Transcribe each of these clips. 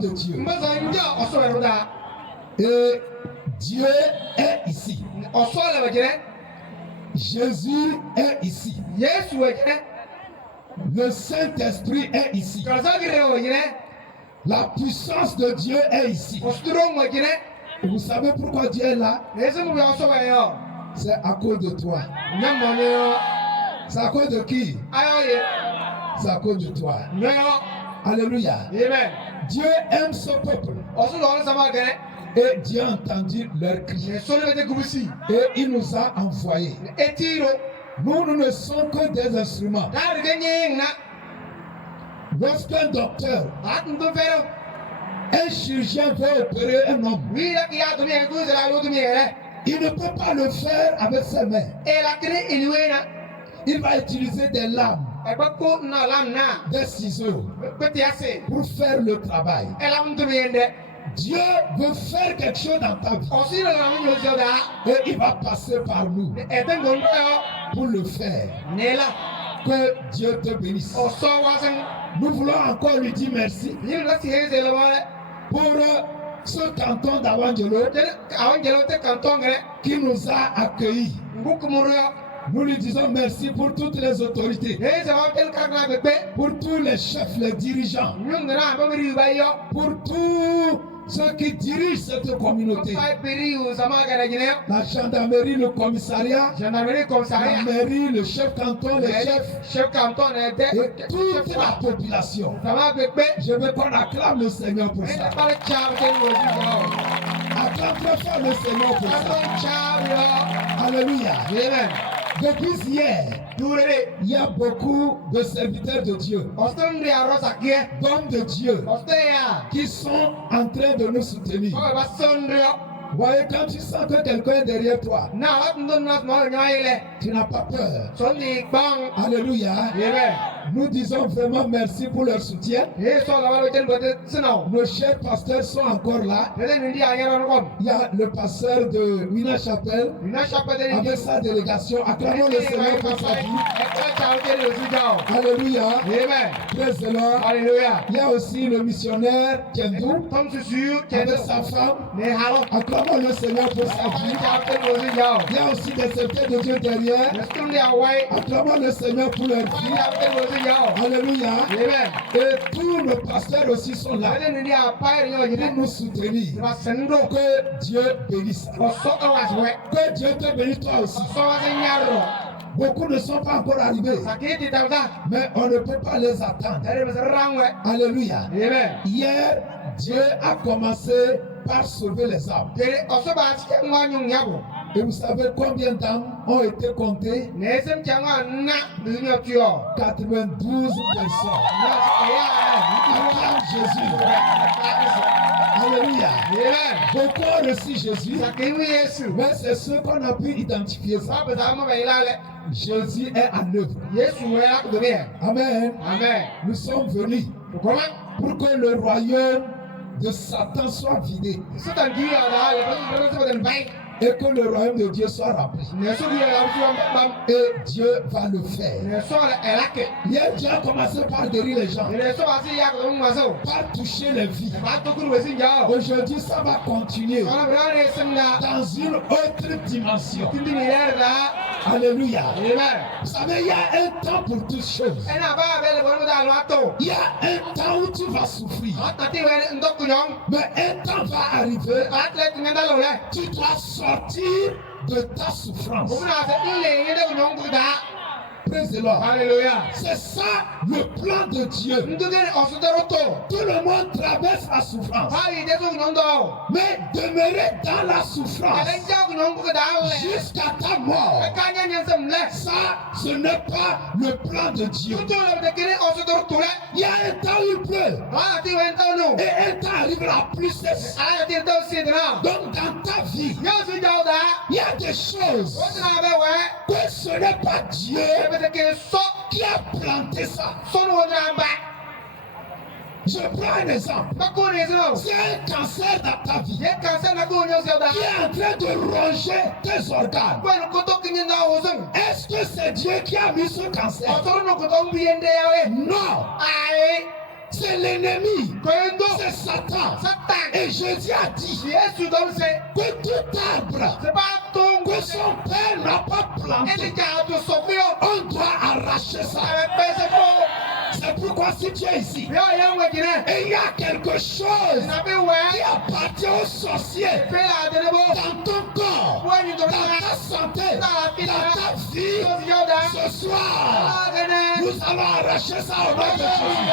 de Dieu. Et Dieu est ici. Jésus est ici. Le Saint-Esprit est ici. La puissance de Dieu est ici. Et vous savez pourquoi Dieu est là? C'est à cause de toi. C'est à cause de qui? C'est à cause de toi. Alléluia. Amen. Dieu aime son peuple. Et Dieu a entendu leur cri. Et il nous a envoyés. Nous ne sommes que des instruments. Lorsqu'un docteur, un chirurgien veut opérer un homme, il ne peut pas le faire avec ses mains. Il va utiliser des lames, des ciseaux pour faire le travail. Dieu veut faire quelque chose dans ta vie. Et il va passer par nous pour le faire. Que Dieu te bénisse. Nous voulons encore lui dire merci pour ce canton d'Awangelo qui nous a accueillis. Nous lui disons merci pour toutes les autorités, pour tous les chefs, les dirigeants, pour tous ceux qui dirigent cette communauté. La gendarmerie, le commissariat, la mairie, le chef canton, les chefs, et toute la population. Je veux qu'on acclame le Seigneur pour ça. Acclame très fort le Seigneur pour ça. Alléluia. Depuis hier, il y a beaucoup de serviteurs de Dieu, d'hommes de Dieu, qui sont en train de nous soutenir. Vous voyez, quand tu sens que quelqu'un est derrière toi, tu n'as pas peur. Alléluia. Nous disons vraiment merci pour leur soutien. Nos chers pasteurs sont encore là. Il y a le pasteur de Wina Chapelle avec sa délégation. Acclamons le Seigneur pour sa vie. Alléluia. Praise the Lord. Il y a aussi le missionnaire Kendou avec sa femme. Acclamons le Seigneur pour sa vie. Il y a aussi des serviteurs de Dieu derrière. Acclamons le Seigneur pour leur vie. Alléluia. Et tous nos pasteurs aussi sont là pour nous soutenir. Que Dieu bénisse. Que Dieu te bénisse toi aussi. Beaucoup ne sont pas encore arrivés, mais on ne peut pas les attendre. Alléluia. Hier, Dieu a commencé par sauver les âmes. Et vous savez combien d'âmes ont été comptées? 92 personnes. Acclame Jésus. Alléluia. Beaucoup ont reçu Jésus, mais c'est ceux qu'on a pu identifier ça. Jésus est en œuvre. Amen. Nous sommes venus pour que le royaume de Satan soit vidé et que le royaume de Dieu soit rempli. Et Dieu va le faire. Hier, Dieu a commencé par guérir les gens, par toucher les vies. Aujourd'hui, ça va continuer dans une autre dimension. Alléluia. Vous savez, il y a un temps pour toutes choses. Il y a un temps où tu vas souffrir. Mais un temps va arriver. Tu dois sortir de ta souffrance. Praise the Lord. Alléluia. C'est ça le plan de Dieu. Tout le monde traverse la souffrance. Mais demeurer dans la souffrance jusqu'à ta mort, ça, ce n'est pas le plan de Dieu. Il y a un temps où il pleut. Et un temps arrivera plus sec. Donc dans ta vie, il y a des choses que ce n'est pas Dieu qui a planté ça. Je prends un exemple. C'est un cancer dans ta vie qui est en train de ronger tes organes. Est-ce que c'est Dieu qui a mis ce cancer? Non. C'est l'ennemi. C'est Satan. Et Jésus a dit que tout arbre que son père n'a pas planté, on doit arracher ça. C'est pourquoi si tu es ici et il y a quelque chose qui appartient aux sorciers dans ton corps, dans ta santé, dans ta vie, ce soir, nous allons arracher ça au nom de Jésus.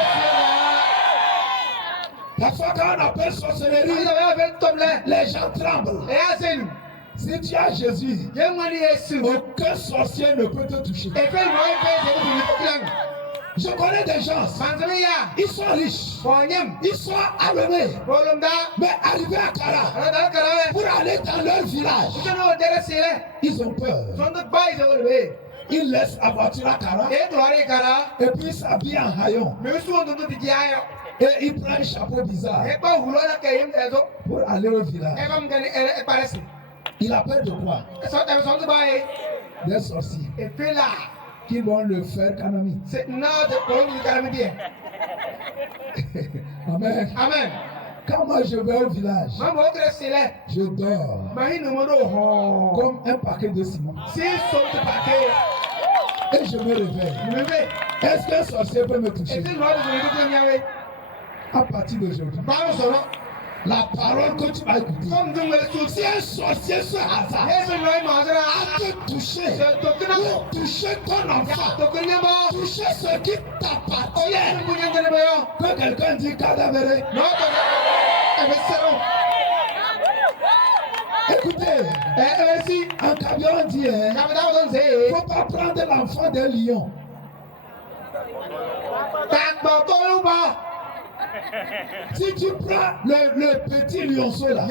Parfois quand on appelle sorcellerie, les gens tremblent. Si tu as Jésus, aucun sorcier ne peut te toucher. Je connais des gens, ils sont riches, ils sont armés, mais arrivés à Kara, pour aller dans leur village, ils ont peur. Ils laissent la voiture à Kara, et puis ils s'habillent en haillon. Et ils prennent un chapeau bizarre pour aller au village. Il a peur de quoi? Des sorciers qui vont le faire canami. Amen. Amen. Quand moi je vais au village, je dors comme un paquet de ciment. Et je me réveille. Est-ce qu'un sorcier peut me toucher? À partir d'aujourd'hui, la parole que tu vas écouter, si un sorcier se hasarde à te toucher, ou toucher ton enfant, toucher ce qui t'appartient, que quelqu'un dit cadavéré. Écoutez, en camion on dit, il ne faut pas prendre l'enfant d'un lion. Si tu prends le petit lionceau là,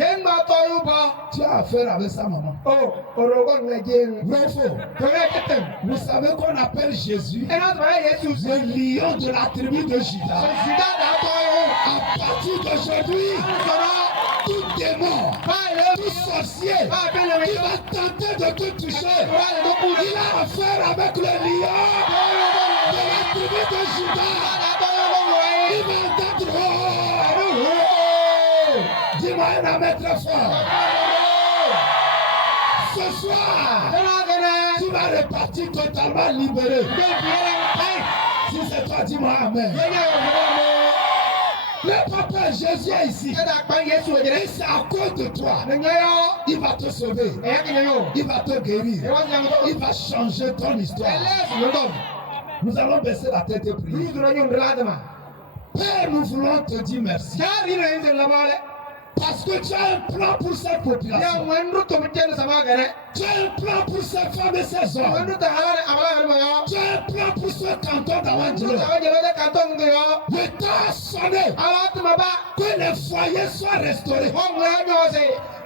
tu as affaire avec sa maman. Vrai faux? Vous savez qu'on appelle Jésus le lion de la tribu de Juda. À partir d'aujourd'hui, tout démon, tout sorcier qui va tenter de te toucher, il a affaire avec le lion de la tribu de Juda. Il va entendre. Dis-moi un amen très fort. Ce soir, tu vas repartir totalement libéré. Si c'est toi, dis-moi amen. Le papa Jésus est ici. Et c'est à cause de toi. Il va te sauver. Il va te guérir. Il va changer ton histoire. Nous allons baisser la tête et prier. Père, nous voulons te dire merci. Parce que tu as un plan pour cette population. Tu as un plan pour ces femmes et ces hommes. Tu as un plan pour ce canton d'Awandjelo. Le temps a sonné que les foyers soient restaurés.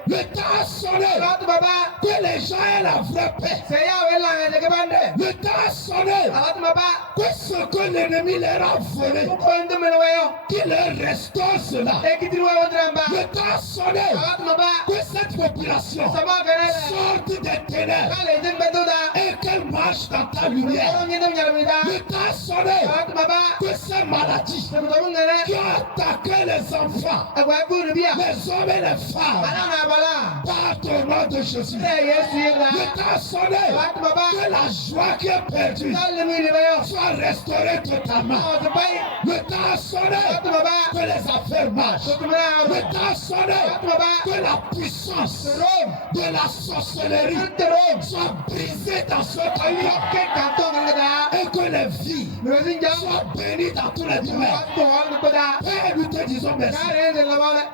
Le temps a sonné que les gens aient la vraie paix. Le temps a sonné que ce que l'ennemi leur a volé, qu'il leur restaure cela. Le temps a sonné que cette population sorte des ténèbres et qu'elle marche dans ta lumière. Le temps a sonné que ces maladies qui ont attaqué les enfants, les hommes et les femmes, par ton nom de Jésus. Le temps a sonné que la joie qui est perdue soit restaurée totalement. Le temps a sonné que les affaires marchent. Le temps a sonné que la puissance de la sorcellerie soit brisée dans ce canton et que les vies soient bénies dans tous les domaines. Père, nous te disons merci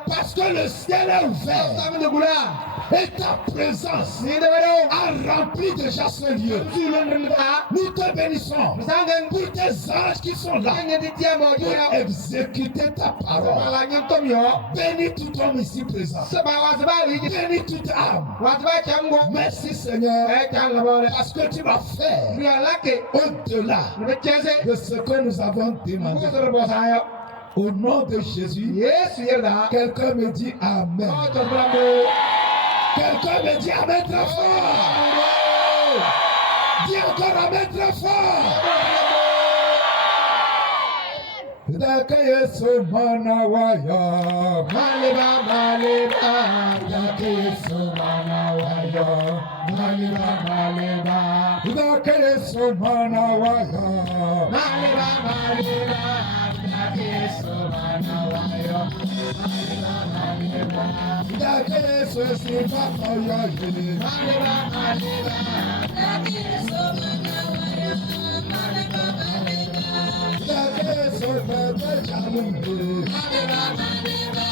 parce que le ciel est ouvert et ta présence a rempli déjà ce lieu. Nous te bénissons pour tes anges qui sont là pour exécuter ta parole. Bénis tout homme ici présent. Bénis toute âme. Merci Seigneur parce que tu vas faire au-delà de ce que nous avons demandé. Au nom de Jésus, quelqu'un me dit Amen. Quelqu'un me dit Amen très fort. Dis encore Amen très fort. Daka Yesu mana wayo. Maliba maliba. Daka Yesu mana wayo. Maliba maliba. Daka Yesu mana wayo. Maliba maliba. Daka Yesu mana wayo. Maliba maliba. Daka Yesu sifa koyo yini. Maliba maliba. Daka Yesu mana wayo. Maliba maliba. Daka Yesu bebe jamunde. Maliba maliba.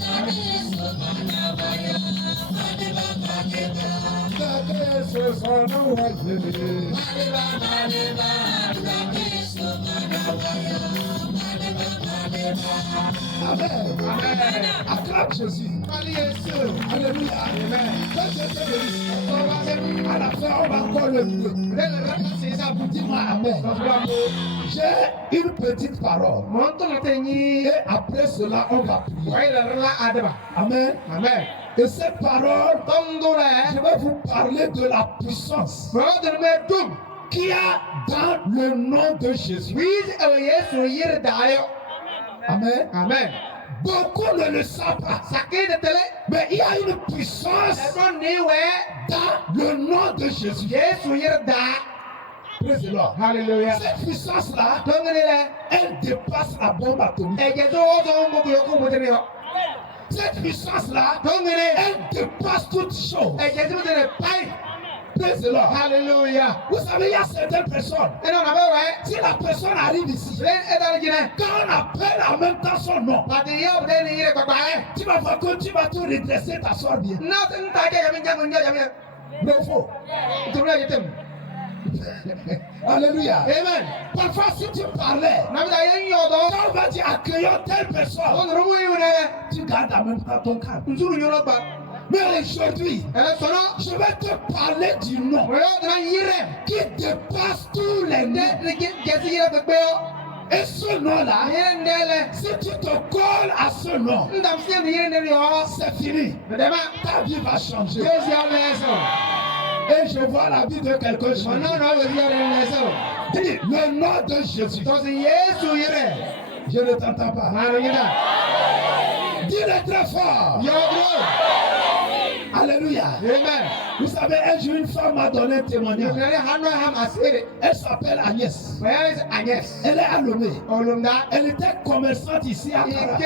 Daka Yesu mana wayo. Maliba maliba. Daka Yesu sana wajini. Maliba maliba. Daka Yesu mana wayo. Maliba maliba. Amen. Amen. Acclame Jésus. Alléluia. Amen. À la fin, on va encore le mieux. Dis-moi Amen. J'ai une petite parole. Et après cela, on va prier. Amen. Amen. Et cette parole, je vais vous parler de la puissance qu'il y a dans le nom de Jésus. Amen. Amen. Beaucoup ne le savent pas. Mais il y a une puissance dans le nom de Jésus. Praise the Lord. Hallelujah. Cette puissance-là, elle dépasse la bombe atomique. Cette puissance-là, elle dépasse toutes choses. Praise the Lord. Hallelujah. Vous savez, il y a certaines personnes. Si la personne arrive ici, quand on appelle en même temps son nom, tu vas voir que tu vas te redresser, t'asseoir bien. Mais faux. Alléluia. Amen. Parfois, si tu parlais, quand on va dire accueillons telle personne, tu gardes en même temps ton calme. Mais aujourd'hui, je vais te parler du nom qui dépasse tous les noms. Et ce nom-là, si tu te colles à ce nom, c'est fini. Ta vie va changer. Et je vois la vie de quelqu'un changer. Dis le nom de Jésus. Je ne t'entends pas. Dis-le très fort. Alléluia. Amen. Vous savez, un jour, une femme m'a donné un témoignage. Elle s'appelle Agnès. Elle est à Lomé. Elle était commerçante ici à Kara.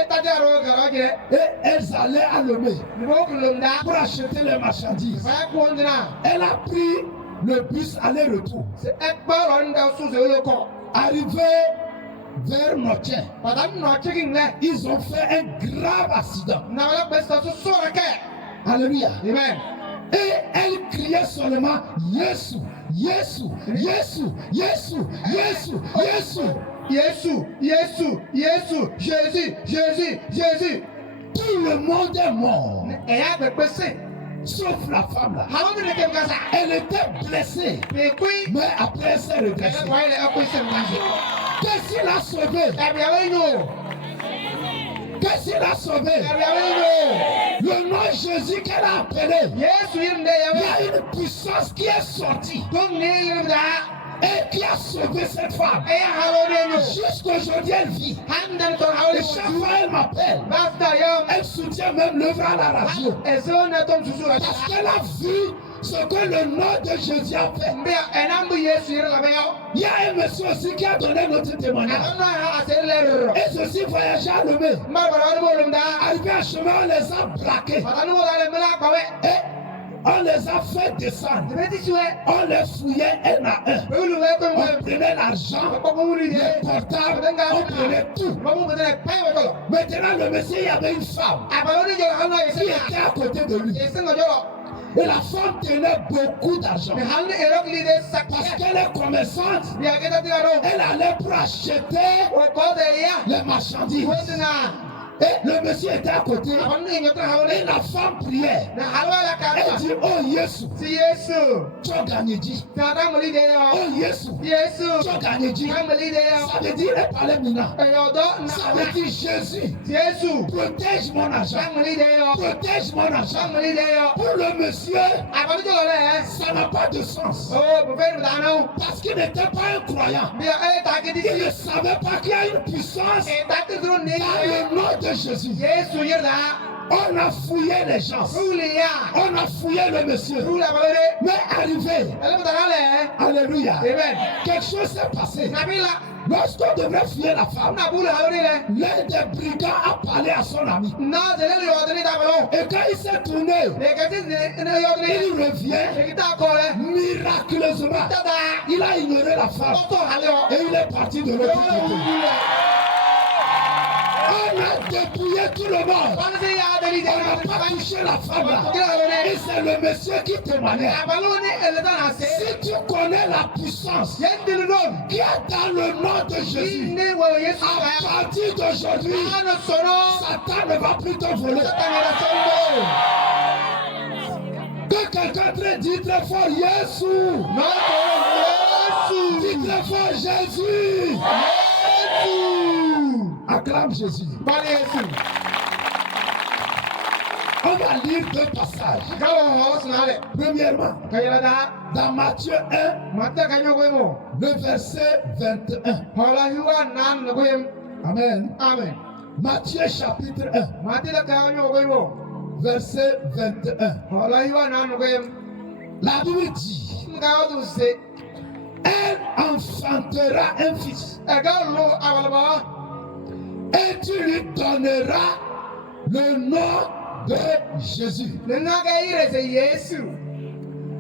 Et elles allaient à Lomé pour acheter les marchandises. Elle a pris le bus aller-retour. Arrivé vers Notien, ils ont fait un grave accident. Alléluia. Amen. Et elle criait seulement Yesu, Yesu, Yesu, Yesu, Yesu, Yesu, Yesu, Yesu, Yesu, Jésus, Jésus, Jésus. Tout le monde est mort. Sauf la femme là. Elle était blessée. Mais après elle s'est redressée. Qu'est-ce qui l'a sauvée? Qu'est-ce qu'il a sauvé? Le nom de Jésus qu'elle a appelé. Il y a une puissance qui est sortie et qui a sauvé cette femme. Jusqu'aujourd'hui, elle vit. Et chaque fois, elle m'appelle. Elle soutient même l'œuvre à la radio. Parce qu'elle a vu ce que le nom de Jésus a fait. Il y a un monsieur aussi qui a donné notre témoignage. Et ceci voyageait à Lomé. Arrivé à chemin, on les a braqués. Et on les a fait descendre. On les fouillait un à un. On prenait l'argent, les portables, on prenait tout. Maintenant, le monsieur, il y avait une femme qui était à côté de lui. Et la femme tenait beaucoup d'argent. Parce qu'elle est commerçante, elle allait pour acheter les marchandises. Et le monsieur était à côté. Et la femme priait. Elle dit, oh Jésus, tu as gagné dit. Oh Jésus, tu as gagné dit. Ça veut dire, elle parlait maintenant. Ça veut dire Jésus, protège mon argent. Protège mon argent. Pour le monsieur, ça n'a pas de sens. Parce qu'il n'était pas un croyant. Il ne savait pas qu'il y a une puissance dans le nom de Jésus. On a fouillé les gens. On a fouillé le monsieur. Mais arrivé. Alléluia. Quelque chose s'est passé. Lorsqu'on devrait fouiller la femme, l'un des brigands a parlé à son ami. Et quand il s'est tourné, il revient miraculeusement. Il a ignoré la femme. Et il est parti de l'autre côté. On a dépouillé tout le monde. On n'a pas touché la femme là. Et c'est le monsieur qui témoignait. Si tu connais la puissance qui est dans le nom de Jésus, à partir d'aujourd'hui, Satan ne va plus te voler. Que quelqu'un dit très fort Jésus. Dis très fort Jésus. Acclame Jésus. On va lire deux passages. Premièrement, dans Matthieu 1, le verset 21. Amen. Amen. Matthieu chapitre 1, verset 21. La Bible dit, elle enfantera un fils. Et tu lui donneras le nom de Jésus.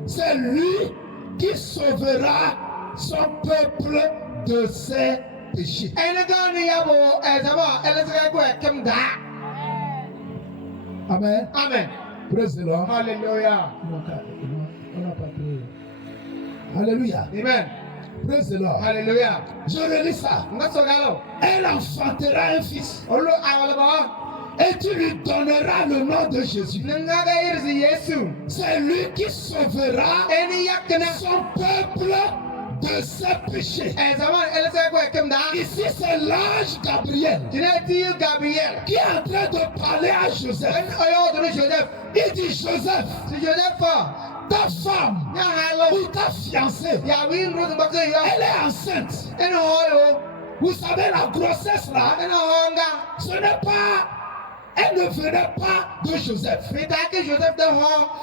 C'est lui qui sauvera son peuple de ses péchés. Amen. Amen. Praise the Lord. Hallelujah. Alléluia. Amen. Praise the Lord. Hallelujah. Je relis ça. Elle enfantera un fils. Et tu lui donneras le nom de Jésus. C'est lui qui sauvera son peuple de ses péchés. Ici c'est l'ange Gabriel qui est en train de parler à Joseph. Il dit Joseph, ta femme ou ta fiancée, elle est enceinte. Vous savez la grossesse là, ce n'est pas, elle ne venait pas de Joseph.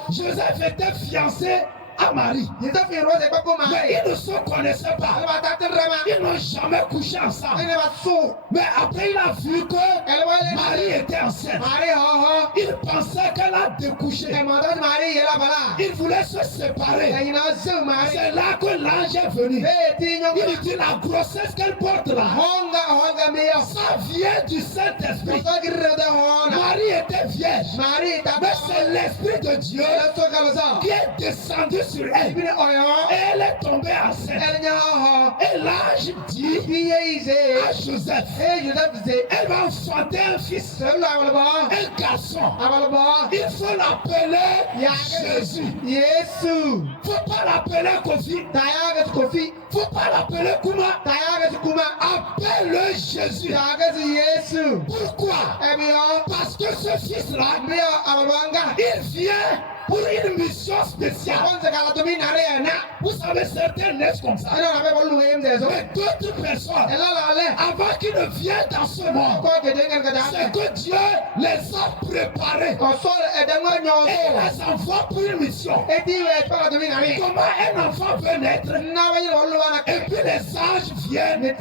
Joseph était fiancé à Marie. Mais ils ne se connaissaient pas. Ils n'ont jamais couché ensemble. Mais après il a vu que Marie était enceinte. Il pensait qu'elle a découché. Il voulait se séparer. C'est là que l'ange est venu. Il dit la grossesse qu'elle porte là, ça vient du Saint-Esprit. Marie était vierge. Mais c'est l'Esprit de Dieu qui est descendu sur elle. Et elle est tombée enceinte. Et l'ange dit à Joseph, elle va enfanter un fils, un garçon. Il faut l'appeler Jésus. Il ne faut pas l'appeler Kofi. Il ne faut pas l'appeler Kuma. Appelle-le Jésus. Pourquoi? Parce que ce fils-là, il vient pour une mission spéciale. Vous savez, certains naissent comme ça. Mais d'autres personnes, avant qu'ils ne viennent dans ce monde, c'est que Dieu les a préparés. Et les envoie pour une mission. Comment un enfant peut naître? Et puis les anges viennent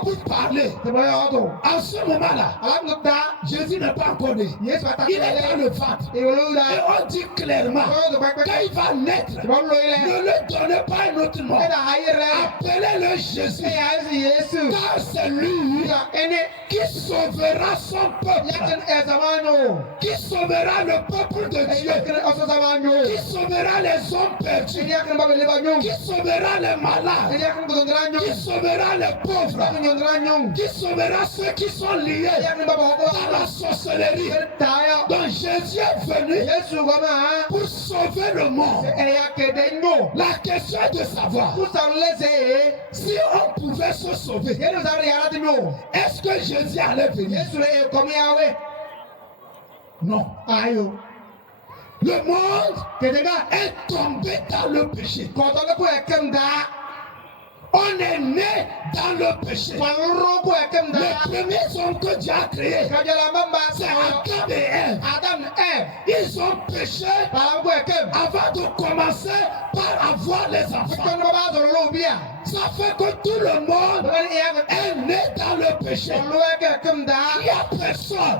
pour parler. En ce moment-là, Jésus n'est pas encore né. Il est dans le ventre. Et on dit clairement, quand il va naître, ne lui donnez pas un autre nom. Appelez-le Jésus. Car c'est lui qui sauvera son peuple. Qui sauvera le peuple de Dieu. Qui sauvera les hommes perdus. Qui sauvera les malades. malades, qui sauvera les pauvres, qui sauvera ceux qui sont liés dans la sorcellerie. Donc Jésus est venu pour sauver le monde. La question est de savoir si on pouvait se sauver. Est-ce que Jésus allait venir? Non. Le monde est tombé dans le péché. On est né dans le péché. Les premiers hommes que Dieu a créés, c'est Adam et Ève. Ils ont péché avant de commencer par avoir les enfants. Ça fait que tout le monde est né dans le péché. Il n'y a personne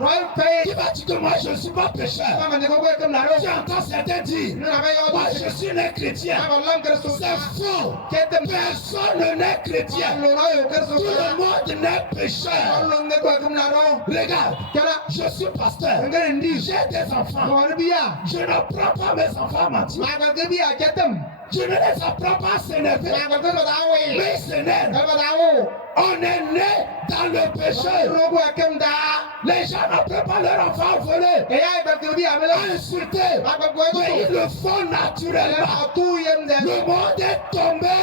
qui va dire que moi je ne suis pas pécheur. J'entends certains dire, moi je suis un chrétien. C'est faux. Personne n'est chrétien. Tout le monde n'est pécheur. Regarde, je suis pasteur. J'ai des enfants. Je ne prends pas mes enfants à mentir. Je ne les apprends pas à s'énerver. Mais ils s'énervent. On est né dans le péché. Les gens ne peuvent pas leur enfant voler, insulter, mais ils le font naturellement. Le monde est tombé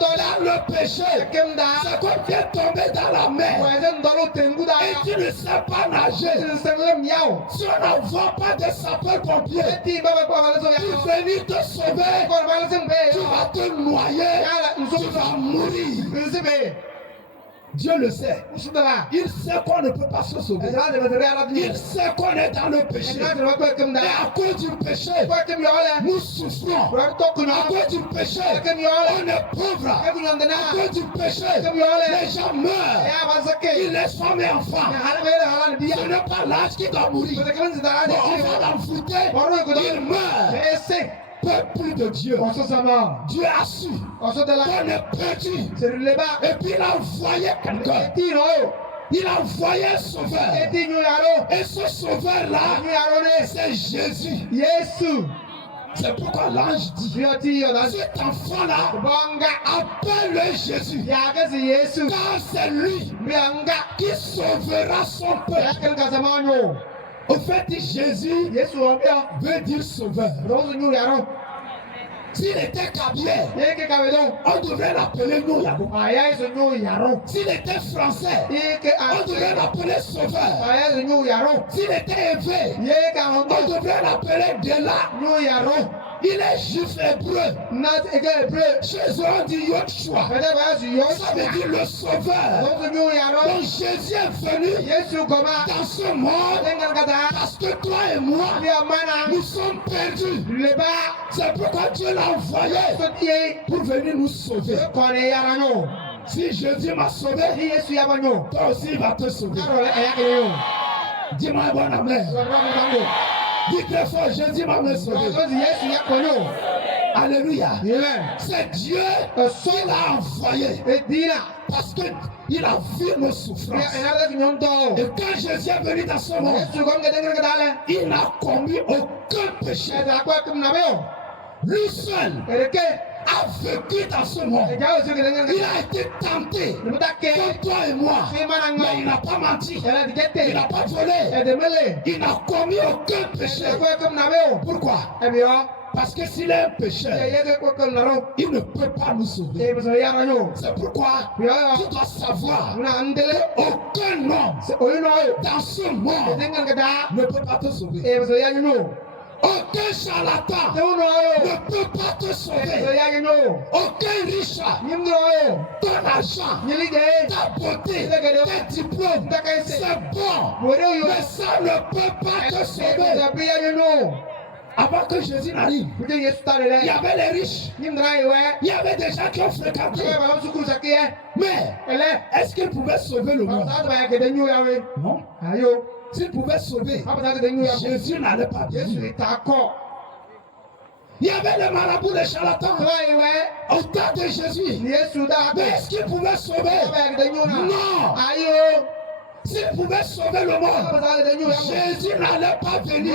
dans le péché. C'est comme tu es tombé dans la mer et tu ne sais pas nager. Si on n'envoie pas de sapeurs-pompiers pour venir te sauver, tu vas te noyer, tu vas mourir. Dieu le sait. Il sait qu'on ne peut pas se sauver. Il sait qu'on est dans le péché. Et à cause du péché, nous souffrons. À cause du péché, on est pauvre. À cause du péché, les gens meurent. Ils laissent femmes et enfants. Ce n'est pas l'âge qui doit mourir. Bon, on va l'enfouter, il meurt. Peuple de Dieu, Dieu a su qu'on est perdu. Et puis il a envoyé quelqu'un. Il a envoyé un sauveur. Et ce sauveur-là, c'est Jésus. C'est pourquoi l'ange dit, cet enfant-là, appelle Jésus. Car c'est lui qui sauvera son peuple. Au fait, Jésus veut dire sauveur. S'il était Kabyle, on devrait l'appeler Nouyaro. S'il était français, on devrait l'appeler sauveur. S'il était éveillé, on devrait l'appeler Dela. Il est juif hébreu. Chez eux, on dit Yoshua. Ça veut dire le sauveur. Donc Jésus est venu dans ce monde parce que toi et moi, nous sommes perdus. C'est pourquoi Dieu l'a envoyé pour venir nous sauver. Si Jésus m'a sauvé, toi aussi il va te sauver. Dis-moi un bon amen. Dis très fort, Jésus m'a sauvé. Alléluia. C'est Dieu qui l'a envoyé. Parce qu'il a vu nos souffrances. Et quand Jésus est venu dans ce monde, il n'a commis aucun péché. Lui seul a vécu dans ce monde. Il a été tenté comme toi et moi. Mais il n'a pas menti. Il n'a pas volé. Il n'a commis aucun péché. Pourquoi? Parce que s'il est un pécheur, il ne peut pas nous sauver. C'est pourquoi tu dois savoir qu'aucun homme dans ce monde ne peut pas te sauver. Aucun charlatan ne peut pas te sauver. Aucun riche, ton argent, ta beauté, tes diplômes, c'est bon, mais ça ne peut pas te sauver. Avant que Jésus n'arrive, il y avait les riches, il y avait des gens qui ont fréquenté. Mais est-ce qu'ils pouvaient sauver le monde? Non. S'ils pouvaient sauver, Jésus n'allait pas venir. Il y avait les marabouts, les charlatans au temps de Jésus. Mais est-ce qu'ils pouvaient sauver? Non. S'ils pouvaient sauver le monde, Jésus n'allait pas venir.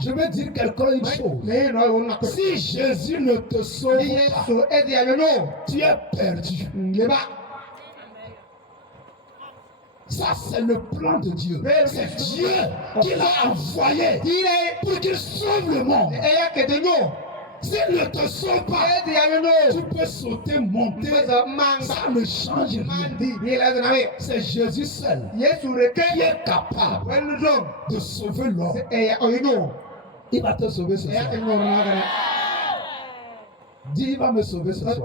Je veux dire quelqu'un une chose. Si Jésus ne te sauve pas, tu es perdu. Ça, c'est le plan de Dieu. C'est Dieu qui l'a envoyé pour qu'il sauve le monde. S'il ne te sauve pas, tu peux sauter, monter, ça ne change rien. C'est Jésus seul qui est capable de sauver l'homme. Il va te sauver ce soir. Dis, il va me sauver ce soir.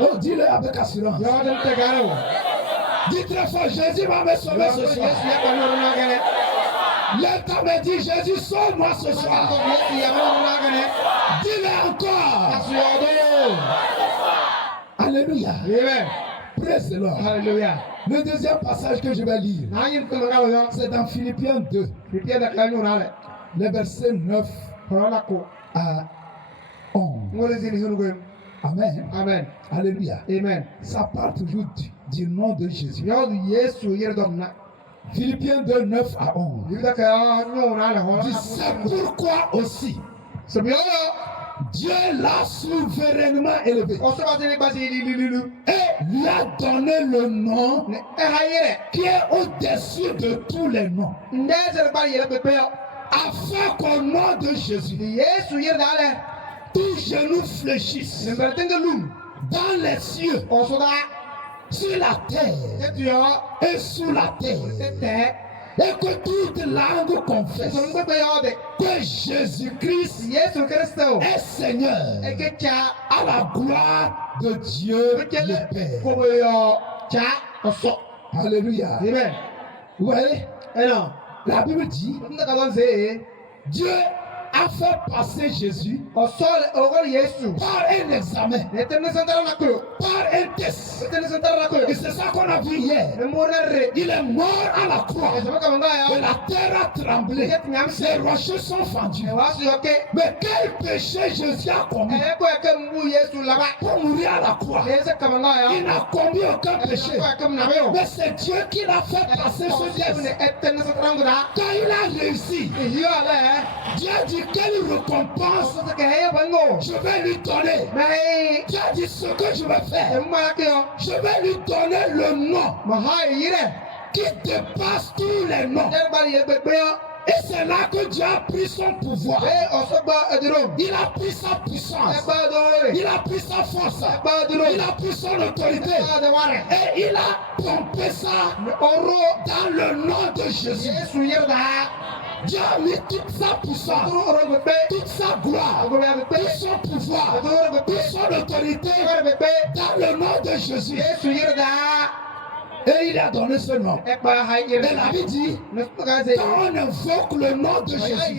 Oh, dis-le avec assurance. Dis très fort, Jésus va me sauver ce soir. L'État me dit, Jésus, sauve-moi ce soir. Dis-le encore. Alléluia. Praise the Lord. Alléluia. Le deuxième passage que je vais lire, c'est dans Philippiens 2, les versets 9 à 11. Amen. Amen. Alléluia. Amen. Ça part toujours du nom de Jésus. Philippiens 2, 9 à 11. Dit, c'est pourquoi aussi Dieu l'a souverainement élevé et lui a donné le nom qui est au-dessus de tous les noms, afin qu'au nom de Jésus, tout genou fléchisse dans les cieux, sur la terre et sous la terre, et que toute langue confesse que Jésus-Christ est Seigneur, à la gloire de Dieu le Père. Alléluia. Amen. Vous voyez, la Bible dit, Dieu a fait passer Jésus par un examen, par un test. Et c'est ça qu'on a vu hier. Il est mort à la croix. Et la terre a tremblé. Les rochers sont fendus. Mais quel péché Jésus a commis pour mourir à la croix? Il n'a commis aucun péché. Mais c'est Dieu qui l'a fait passer ce test. Quand il a réussi, Dieu a dit quelle récompense je vais lui donner. Dieu a dit ce que je vais faire. Je vais lui donner le nom qui dépasse tous les noms. Et c'est là que Dieu a pris son pouvoir. Il a pris sa puissance. Il a pris sa force. Il a pris son autorité. Et il a pompé ça dans le nom de Jésus. Dieu a mis toute sa puissance, toute sa gloire, tout son pouvoir, toute son autorité dans le nom de Jésus. Et il a donné ce nom. Et la Bible dit, quand on invoque le nom de Jésus,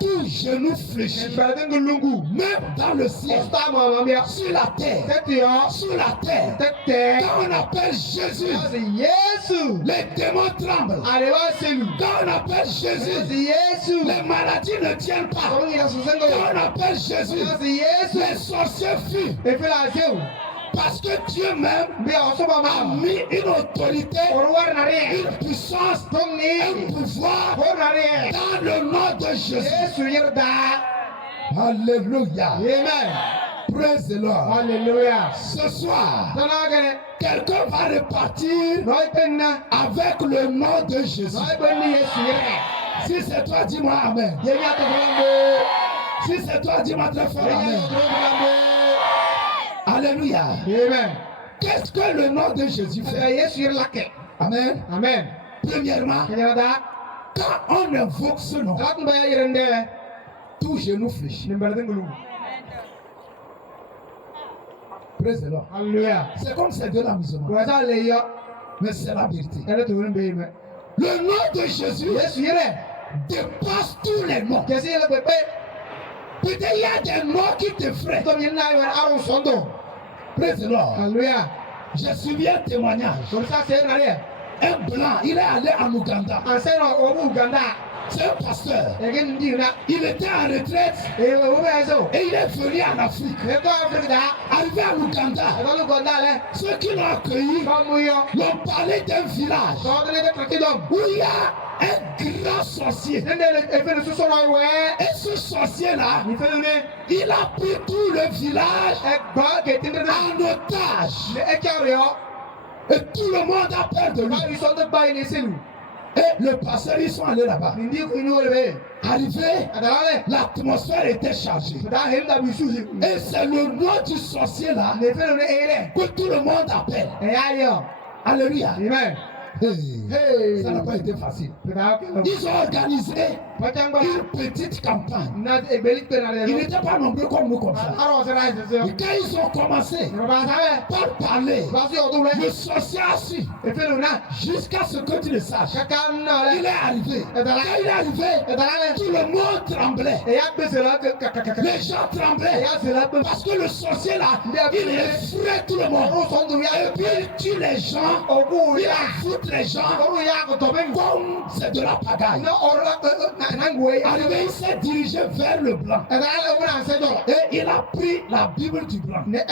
tout genou fléchit, même dans le ciel, sur la terre, sous la terre. Quand on appelle Jésus, les démons tremblent. Quand on appelle Jésus, les maladies ne tiennent pas. Quand on appelle Jésus, les sorciers fuient. Parce que Dieu même a mis une autorité, une puissance, un pouvoir dans le nom de Jésus. Alléluia. Amen. Praise the Lord. Alléluia. Ce soir, quelqu'un va repartir avec le nom de Jésus. Si c'est toi, dis-moi Amen. Si c'est toi, dis-moi très fort Amen. Alléluia. Amen. Qu'est-ce que le nom de Jésus fait? Amen. Amen. Premièrement, quand on invoque ce nom, tout genou fléchit. Praise the Lord. Alléluia. C'est comme c'est de l'amusement. Mais c'est la vérité. Le nom de Jésus dépasse tous les noms. Peut-être il y a des noms qui t'effraient. Praise the Lord. Alléluia. J'ai suivi un témoignage. Un blanc, il est allé en Ouganda. C'est un pasteur. Il était en retraite et il est venu en Afrique. Arrivé à l'Ouganda, ceux qui l'ont accueilli l'ont parlé d'un village où il y a un grand sorcier. Et ce sorcier-là, il a pris tout le village en otage. Et tout le monde a peur de lui. Et le pasteur, ils sont allés là-bas. Arrivé, l'atmosphère était chargée. Et c'est le nom du sorcier là que tout le monde appelle. Alléluia. Amen. Ça n'a pas été facile. Ils ont organisé une petite campagne. Ils n'étaient pas nombreux comme nous comme ça. Et quand ils ont commencé par parler, le sorcier a su jusqu'à ce que tu le saches. Il est arrivé. Quand il est arrivé, tout le monde tremblait. Les gens tremblaient parce que le sorcier là, il effraie tout le monde. Et puis il tue les gens, il ajoute les gens comme c'est de la pagaille. Arrivé, il s'est dirigé vers le blanc. Et il a pris la Bible du blanc. Et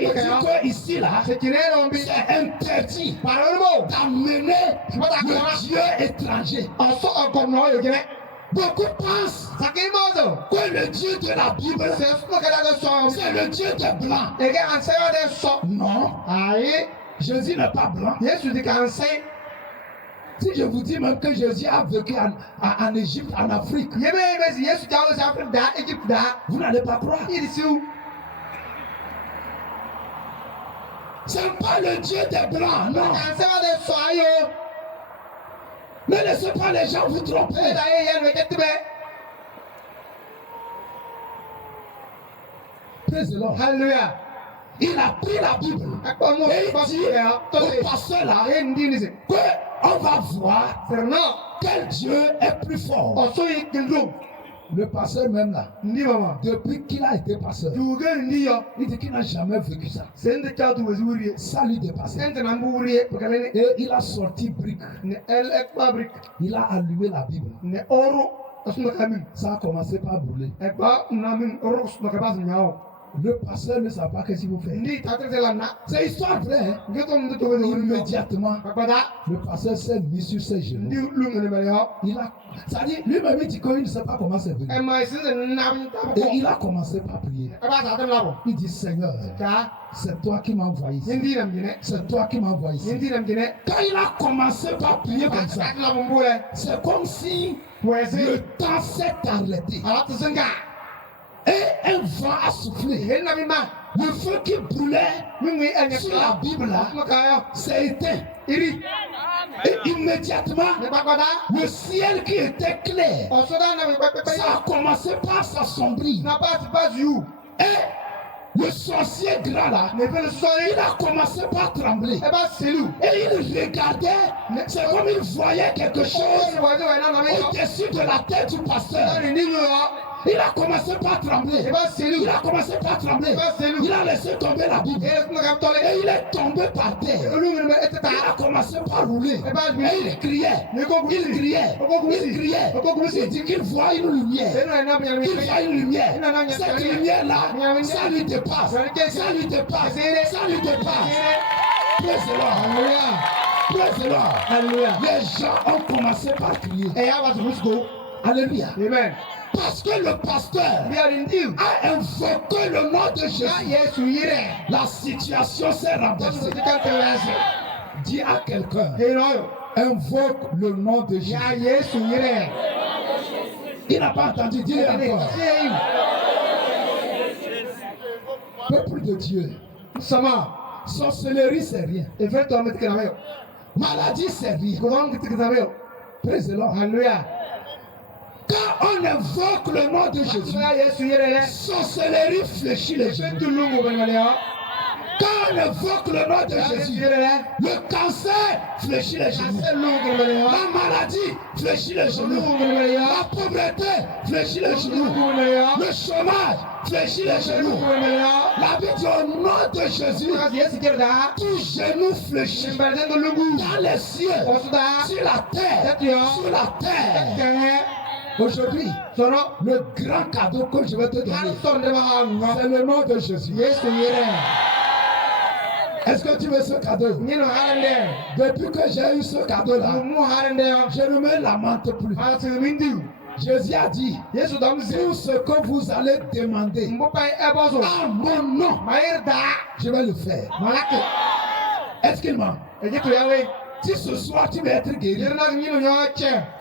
il dit que ici là, c'est interdit d'amener le Dieu étranger. Beaucoup pensent que le Dieu de la Bible, c'est le Dieu des blancs. Non. Jésus n'est pas blanc. Si je vous dis même que Jésus a vécu en Égypte, en Afrique, vous n'allez pas croire. Ce n'est pas le Dieu des blancs, non. Ne laissez pas les gens vous tromper. Praise the Lord. Hallelujah. Il a pris la Bible et il dit au pasteur là qu'on va voir quel Dieu est plus fort. Le pasteur même là, depuis qu'il a été pasteur, il dit qu'il n'a jamais vécu ça. Ça lui dépasse. Et il a sorti brique. Il a allumé la Bible. Ça a commencé par brûler. Le pasteur ne savait pas ce qu'il vous fait. C'est histoire vraie. Immédiatement, le pasteur s'est mis sur ses genoux. Il a, c'est-à-dire, lui-même il dit qu'il ne sait pas comment c'est venu. Et il a commencé par prier. Il dit, Seigneur, c'est toi qui m'as envoyé ici. C'est toi qui m'as envoyé ici. Quand il a commencé par prier comme ça, c'est comme si le temps s'est arrêté. Et un vent a soufflé. Le feu qui brûlait sur la Bible s'est éteint. Et immédiatement, le ciel qui était clair, ça a commencé par s'assombrir. Et le sorcier grand là, il a commencé par trembler. Et il regardait, c'est comme il voyait quelque chose au-dessus de la tête du pasteur. Il a commencé par trembler. Il a commencé par trembler. Il a laissé tomber la Bible. Et il est tombé par terre. Il a commencé par rouler. Et il criait. Il criait. Il criait. Il dit qu'il voit une lumière. Il voit une lumière. Cette lumière-là, ça lui dépasse. Ça lui dépasse. Ça lui dépasse. Praise the Lord. Praise the Lord. Les gens ont commencé par crier. Alléluia. Amen. Parce que le pasteur a invoqué le nom de Jésus. La situation s'est renversée. Dis à quelqu'un, invoque le nom de Jésus. Il n'a pas entendu, dis-le encore. Peuple de Dieu, sorcellerie c'est rien. Maladie c'est rien. Praise the Lord. Alléluia. Quand on invoque le nom de Jésus, sorcellerie fléchit les genoux. Quand on invoque le nom de Jésus, le cancer fléchit les genoux. La maladie fléchit les genoux. La pauvreté fléchit les genoux. Le chômage fléchit les genoux. La vie dit au nom de Jésus, tout genou fléchit dans les cieux, sur la terre, sur la terre. Aujourd'hui, le grand cadeau que je vais te donner, c'est le nom de Jésus. Est-ce que tu veux ce cadeau? Depuis que j'ai eu ce cadeau-là, je ne me lamente plus. Jésus a dit, tout ce que vous allez demander en mon nom, je vais le faire. Est-ce qu'il ment? Si ce soir tu vas être guéri,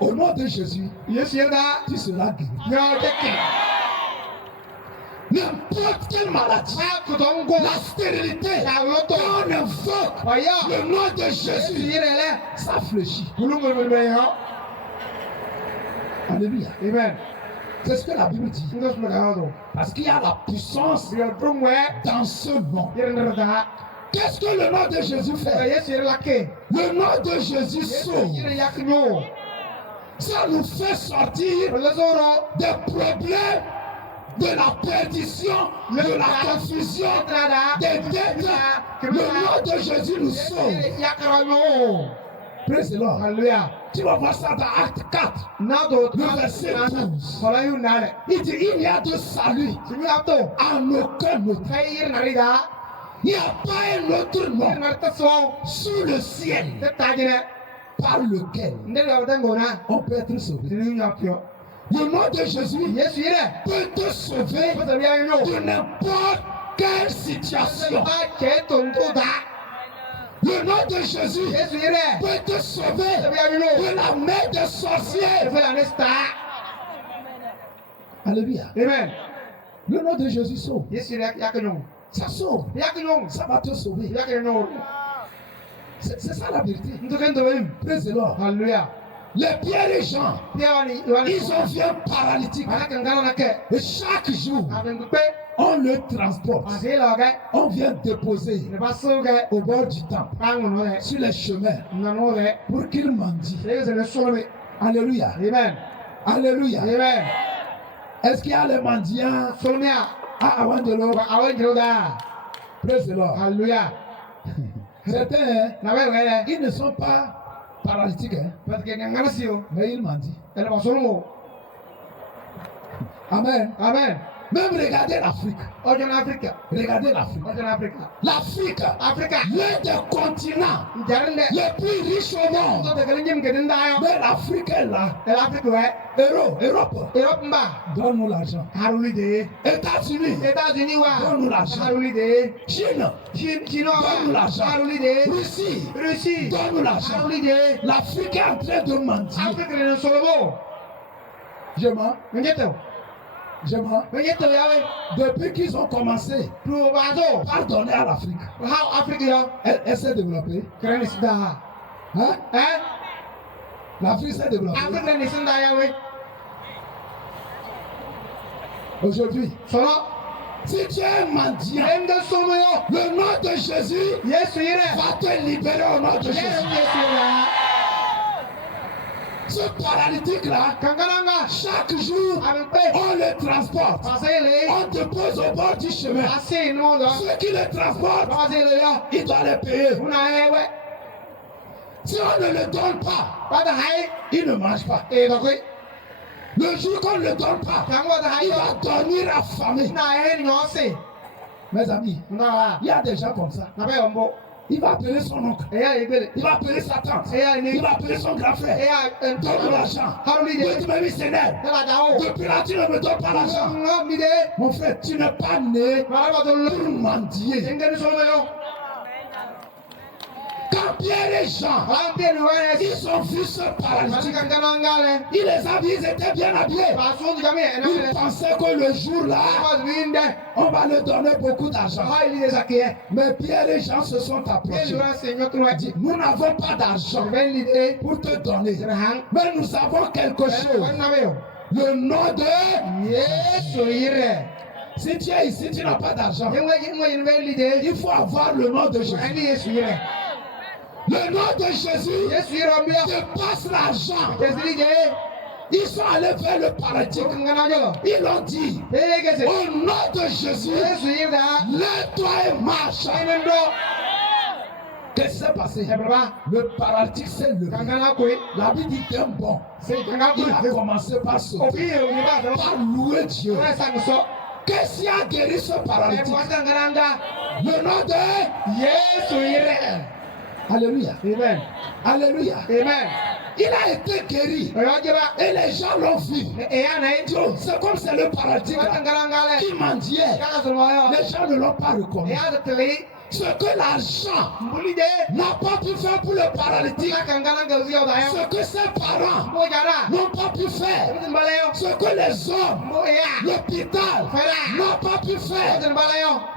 au nom de Jésus, tu seras guéri. N'importe quelle maladie, la stérilité, on invoque le nom de Jésus, ça fléchit. Alléluia. Amen. C'est ce que la Bible dit. Parce qu'il y a la puissance dans ce nom. Qu'est-ce que le nom de Jésus fait? Le nom de Jésus sauve. Ça nous fait sortir des problèmes, de la perdition, de la confusion, des dettes. Le nom de Jésus nous sauve. Praise the Lord. Alléluia. Tu vas voir ça dans Acte 4, le verset 12. Il dit, il n'y a de salut en aucun autre. Il n'y a pas un autre nom sous le ciel par lequel on peut être sauvé. Le nom de Jésus peut te sauver de n'importe quelle situation. Le nom de Jésus peut te sauver de la main des sorciers. Alléluia. Amen. Le nom de Jésus sauve. Ça sauve. Ça va te sauver. C'est ça la vérité. Praise the Lord. Alléluia. Les Pierre et Jean, ils ont vu un paralytique. Et chaque jour, on le transporte. On vient déposer au bord du temple, sur les chemins, pour qu'il mendie. Alléluia. Amen. Alléluia. Amen. Est-ce qu'il y a les mendiants? Avant de l'eau. Praise the Lord. Alléluia. Certains, ils ne sont pas paralytiques, mais ils mendient. Amen. Amen. Même regardez l'Afrique. Regardez l'Afrique. L'Afrique, l'un des continents les plus riches au monde. Mais l'Afrique est là. Europe. Donne-nous l'argent. États-Unis. Donne-nous l'argent. Chine. Donne-nous l'argent. Russie. Donne-nous l'argent. L'Afrique est en train de mentir. Je mens. Depuis qu'ils ont commencé par donner à l'Afrique, elle s'est développée. Hein? L'Afrique s'est développée. Aujourd'hui, si tu es un mendiant, le nom de Jésus va te libérer au nom de Jésus. Ce paralytique-là, chaque jour, on le transporte. On dépose au bord du chemin. Ceux qui le transportent, ils doivent les payer. Si on ne le donne pas, il ne mange pas. Le jour qu'on ne le donne pas, il va dormir affamé. Mes amis, il y a des gens comme ça. Il va appeler son oncle. Il va appeler sa tante. Il va appeler son grand frère. Donne l'argent. Il dit, mais missionnaire, depuis là, tu ne me donnes pas l'argent. Mon frère, tu n'es pas né pour mendier. Quand Pierre et Jean, ils ont vu ce paralytique, il les a vus, ils étaient bien habillés. Ils pensaient que le jour-là, on va leur donner beaucoup d'argent. Mais Pierre et Jean se sont approchés. Dit, nous n'avons pas d'argent pour te donner, mais nous avons quelque chose. Le nom de Jésus. Si tu es ici, tu n'as pas d'argent. Il faut avoir le nom de Jésus. Le nom de Jésus dépasse l'argent. Ils sont allés vers le paralytique. Ils ont dit, au nom de Jésus, lève-toi et marche. Qu'est-ce qui s'est passé? Le paralytique s'est levé. La Bible dit d'un bon. Il a commencé par sauter, par louer Dieu. Qu'est-ce qui a guéri ce paralytique? Le nom de Jésus. Alléluia. Amen. Alléluia. Amen. Il a été guéri. Et les gens l'ont vu. C'est comme c'est le paralytique qui mendiait. Les gens ne l'ont pas reconnu. Ce que l'argent n'a pas pu faire pour le paralytique, ce que ses parents n'ont pas pu faire, ce que les hommes, l'hôpital n'ont pas pu faire,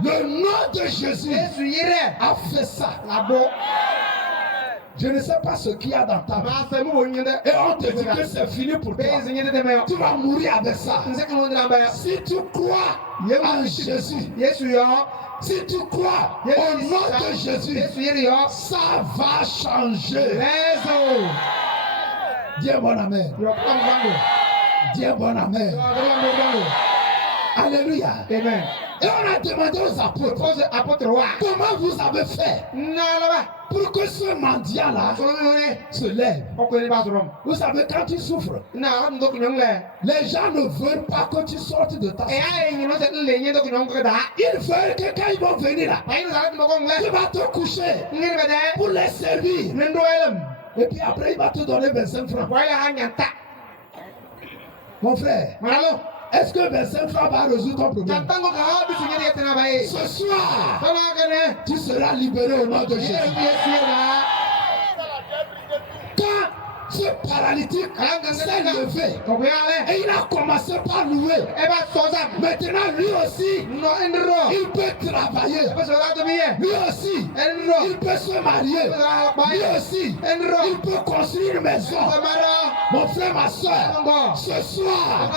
le nom de Jésus a fait ça. Je ne sais pas ce qu'il y a dans ta vie. Et on te dit que c'est fini pour toi. Tu vas mourir avec ça. Si tu crois en Jésus, si tu crois au nom de Jésus, ça va changer. Dis un bon amen. Dis un bon amen. Alléluia. Amen. Et on a demandé aux apôtres, comment vous avez fait pour que ce mendiant-là se lève. Vous savez, quand tu souffres, les gens ne veulent pas que tu sortes de ta souffrance. Ils veulent que quand ils vont venir là, tu vas te coucher pour les servir. Et puis après, il va te donner 25 francs. Mon frère, est-ce que 25 francs va résoudre ton problème? Ce soir, tu seras libéré au nom de Jésus. Quand ce paralytique s'est levé et il a commencé par louer, maintenant lui aussi, il peut travailler. Lui aussi, il peut se marier. Lui aussi, il peut construire une maison. Mon frère, ma soeur, ce soir,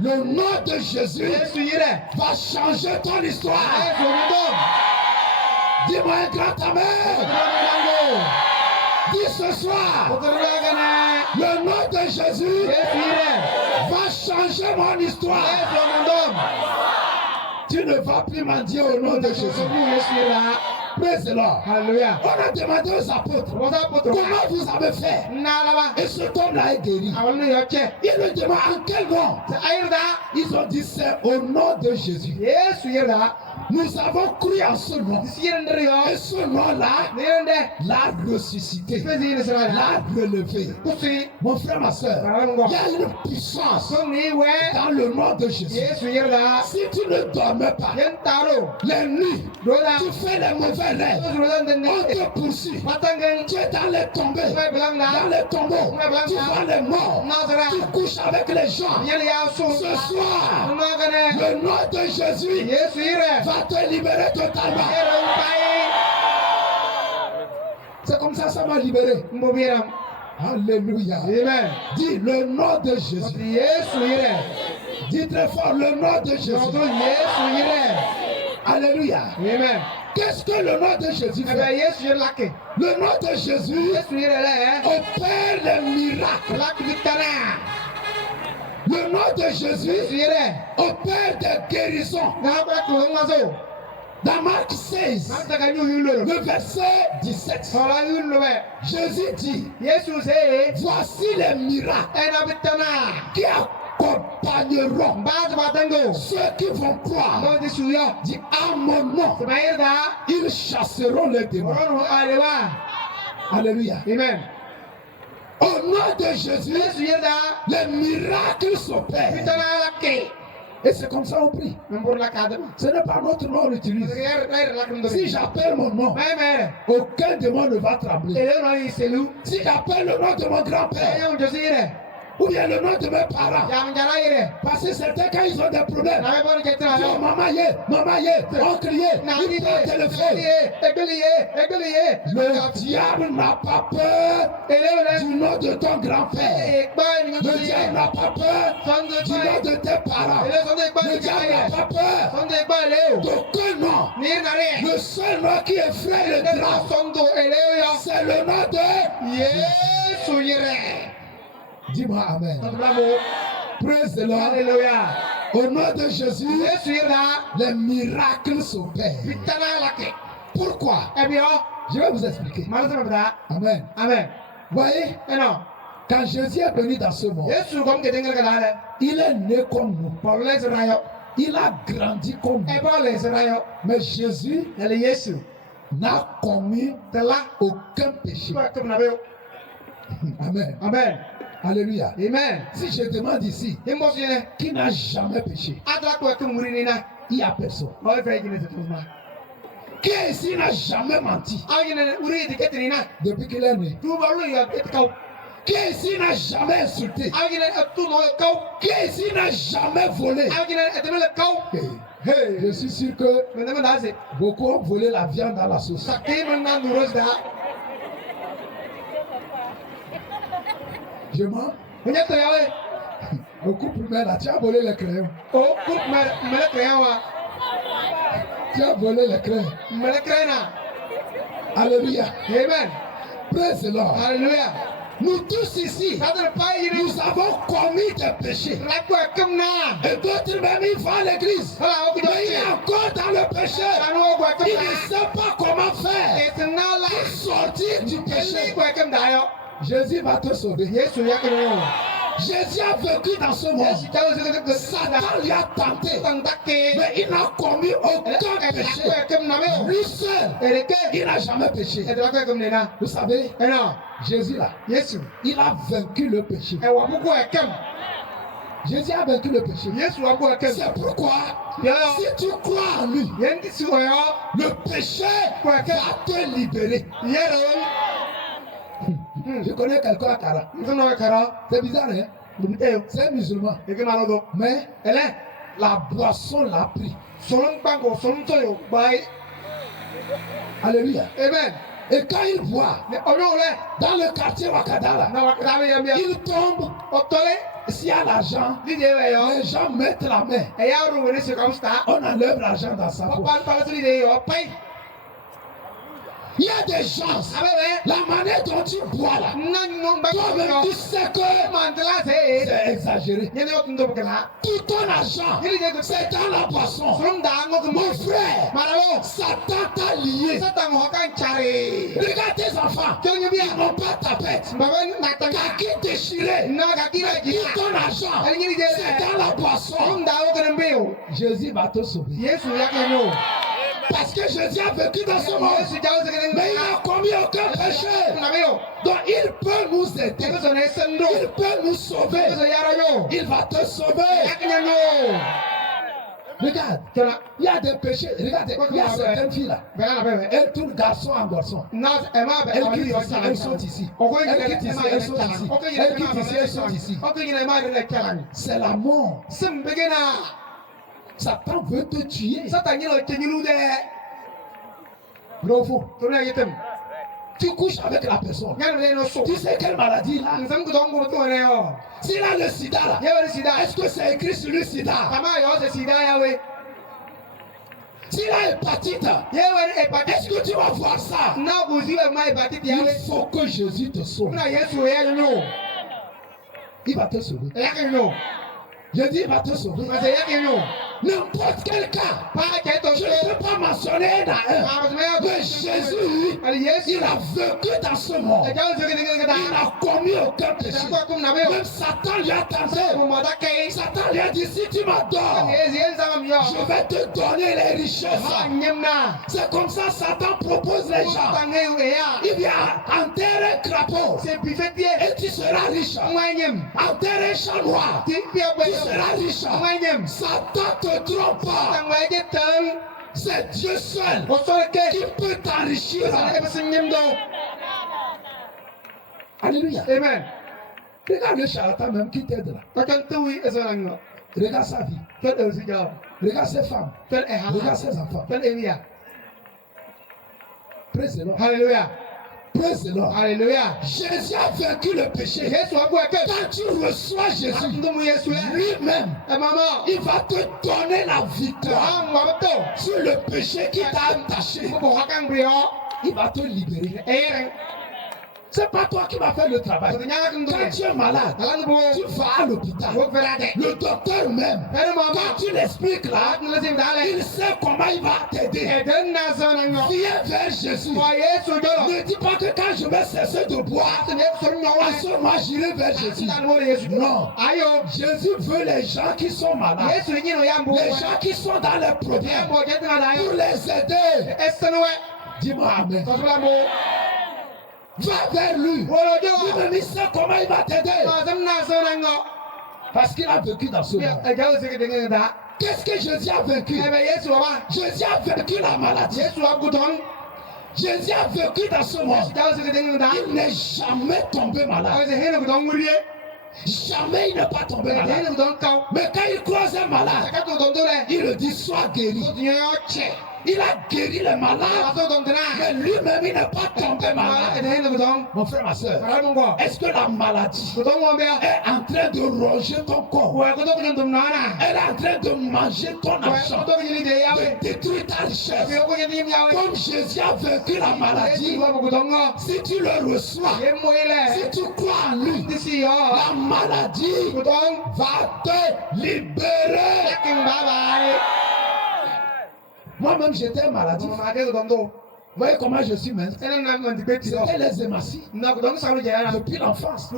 le nom de Jésus va changer ton histoire. Dis-moi un grand amen. Dis ce soir, le nom de Jésus va changer mon histoire. Tu ne vas plus mendier au nom de Jésus. Praise the Lord. Alléluia. On a demandé aux apôtres, comment vous avez fait? Et cet homme-là est guéri. Il lui demande en quel nom? Ils ont dit c'est au nom de Jésus. Nous avons cru en ce nom. Et ce nom-là l'a ressuscité, l'a relevé. Mon frère, ma soeur, il y a une puissance dans le nom de Jésus. Si tu ne dormais pas, les nuits, tu fais les mauvais rêves, on te poursuit. Tu es dans les tombées, dans les tombeaux, tu vois les morts, tu couches avec les gens. Ce soir, le nom de Jésus va te libérer totalement. C'est comme ça m'a libéré. Alléluia. Amen. Dis le nom de Jésus. Dis très fort le nom de Jésus. Alléluia. Amen. Qu'est-ce que le nom de Jésus fait? Le nom de Jésus opère les miracles. Le nom de Jésus opère des guérisons. Dans Marc 16, le verset 17, Jésus dit, voici les miracles qui accompagneront ceux qui vont croire. Dit à mon nom, ils chasseront les démons. Alléluia. Amen. Au nom de Jésus, les miracles s'opèrent. Et c'est comme ça on prie. Ce n'est pas notre nom qu'on utilise. Si j'appelle mon nom, aucun démon ne va trembler. Si j'appelle le nom de mon grand-père, ou bien le nom de mes parents, parce que certains quand ils ont des problèmes, ils disent maman, on criait, ils prennent le téléphone. Le diable n'a pas peur du nom de ton grand-père. Le diable n'a pas peur du nom de tes parents. Le diable n'a pas peur d'aucun nom. Le seul nom qui effraie le drame, c'est le nom de Jésus. Dis-moi amen. Praise the Lord. Alléluia. Au nom de Jésus, les miracles s'opèrent. Pourquoi? Je vais vous expliquer. Amen. Amen. Voyez, quand Jésus est venu dans ce monde, il est né comme nous. Il a grandi comme nous. Mais Jésus n'a commis aucun péché. Amen. Amen. Alléluia. Amen. Si je demande ici, qui n'a jamais péché? Il n'y a personne. Qui ici n'a jamais menti depuis qu'il est né? Qui ici n'a jamais insulté? Qui ici n'a jamais volé? Je suis sûr que beaucoup ont volé la viande dans la sauce. Je mens. Au couple là, tu as volé les crayons. Tu as volé les crayons. Alléluia. Amen. Praise the Lord. Alléluia. Nous tous ici, nous avons commis des péchés. Et d'autres même, ils vont à l'église. Mais il est encore dans le péché. Il ne sait pas comment faire pour sortir du péché. Jésus va te sauver. Jésus a vécu dans ce monde. Satan lui a tenté. Mais il n'a commis aucun péché. Lui seul, il n'a jamais péché. Vous savez, Jésus là, il a vaincu le péché. Jésus a vaincu le péché. C'est pourquoi, si tu crois en lui, le péché va te libérer. Je connais quelqu'un à Kara. C'est bizarre, hein? C'est un musulman. Mais la boisson l'a pris. Alléluia. Amen. Et quand il boit, dans le quartier Wakadala, il tombe. S'il y a l'argent, les gens mettent la main. On enlève l'argent dans sa poche. Il y a des gens, la manière dont tu bois là, toi-même tu sais que c'est exagéré. Tout ton argent, c'est dans la boisson. Mon frère, Satan t'a lié. Regarde tes enfants, ils n'ont pas ta tête. Kaki déchiré. Tout ton argent, c'est dans la boisson. Jésus va te sauver. Parce que Jésus a vécu dans ce monde. Mais il n'a commis aucun péché. Donc il peut nous aider. Il peut nous sauver. Il va te sauver. Regarde, il y a des péchés. Regardez, il y a certaines filles là. Elles tournent garçon en garçon. Elles quittent ici, elles sont ici. Elles quittent ici, elles sont ici. Elles quittent ici, elles sont ici. C'est la mort. Satan veut te tuer. Bravo. Tu couches avec la personne. Tu sais quelle maladie là? S'il a le sida là, est-ce que c'est écrit sur le sida? S'il a hépatite, est-ce que tu vas voir ça? Il faut que Jésus te sauve. Il va te sauver. Je dis, il va te sauver. N'importe quel cas. Je ne peux pas mentionner un. Mais Jésus, il a vécu dans ce monde. Il n'a commis aucun péché. Même Satan lui a tenté. Satan lui a dit, si tu m'adores, je vais te donner les richesses. C'est comme ça Satan propose les gens. Il vient enterrer un crapaud. Et tu seras riche. Enterrer un chat noir. Tu seras riche. Satan te trompe pas. C'est Dieu seul qui peut t'enrichir. Alléluia. Amen. Regarde le charlatan même qui t'aide là. Regarde sa vie. Regarde ses femmes. Regarde ses enfants. Praise the Lord. Alléluia. Praise the Lord. Alléluia. Jésus a vaincu le péché. Quand tu reçois Jésus, lui-même, il va te donner la victoire sur le péché qui t'a attaché. Il va te libérer. C'est pas toi qui vas faire le travail. Quand tu es malade, tu vas à l'hôpital. Le docteur même, quand tu l'expliques là, il sait comment il va t'aider. Viens vers Jésus. Ne dis pas que quand je vais cesser de boire, à ce moment j'irai vers Jésus. Non. Jésus veut les gens qui sont malades. Les gens qui sont dans les problèmes. Pour les aider. Dis-moi amen. Va vers lui. Lui-même il sait comment il va t'aider. Parce qu'il a vécu dans ce monde. Qu'est-ce que Jésus a vécu? Jésus a vécu la maladie. Jésus a vécu dans ce monde. Il n'est jamais tombé malade. Jamais il n'est pas tombé malade. Mais quand il croise un malade, il le dit sois guéri. Il a guéri les malades, mais lui-même il n'est pas tombé malade. Mon frère, ma soeur, est-ce que la maladie est en train de ronger ton corps? Elle est en train de manger ton argent, de détruire ta richesse. Comme Jésus a vaincu la maladie, si tu le reçois, si tu crois en lui, la maladie va te libérer. Moi-même, j'étais malade. Vous voyez comment je suis maintenant? C'était les hématies. Depuis l'enfance.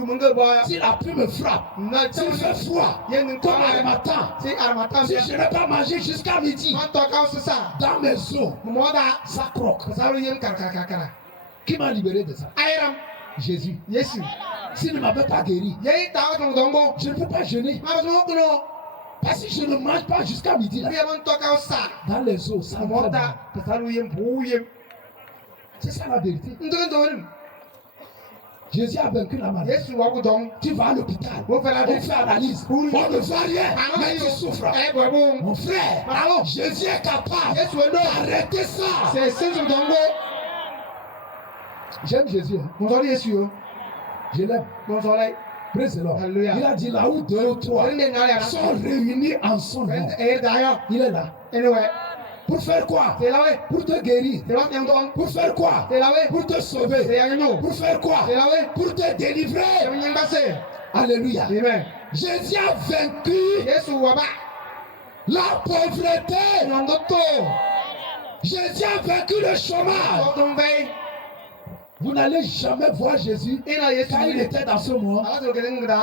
Si la pluie me frappe, s'il fait froid, comme Harmattan, si je n'ai pas mangé jusqu'à midi, dans mes os, ça croque. Qui m'a libéré de ça? Jésus. S'il ne m'avait pas guéri, je ne peux pas jeûner. Parce que je ne mange pas jusqu'à midi. Là. Dans les os, ça c'est ça la vérité. Jésus a vaincu la maladie. Tu vas à l'hôpital. On fait analyse. On ne voit rien. Mais tu souffres. Mon frère, Jésus est capable d'arrêter ça. J'aime Jésus. Je l'aime. Praise the Lord. Il a dit là où 2 ou 3 sont réunis en son nom. Il est là. Pour faire quoi? Pour te guérir. Pour faire quoi? Pour te sauver. Pour faire quoi? Pour te délivrer. Alléluia. Jésus a vaincu la pauvreté. Jésus a vaincu le chômage. Vous n'allez jamais voir Jésus quand il était dans ce monde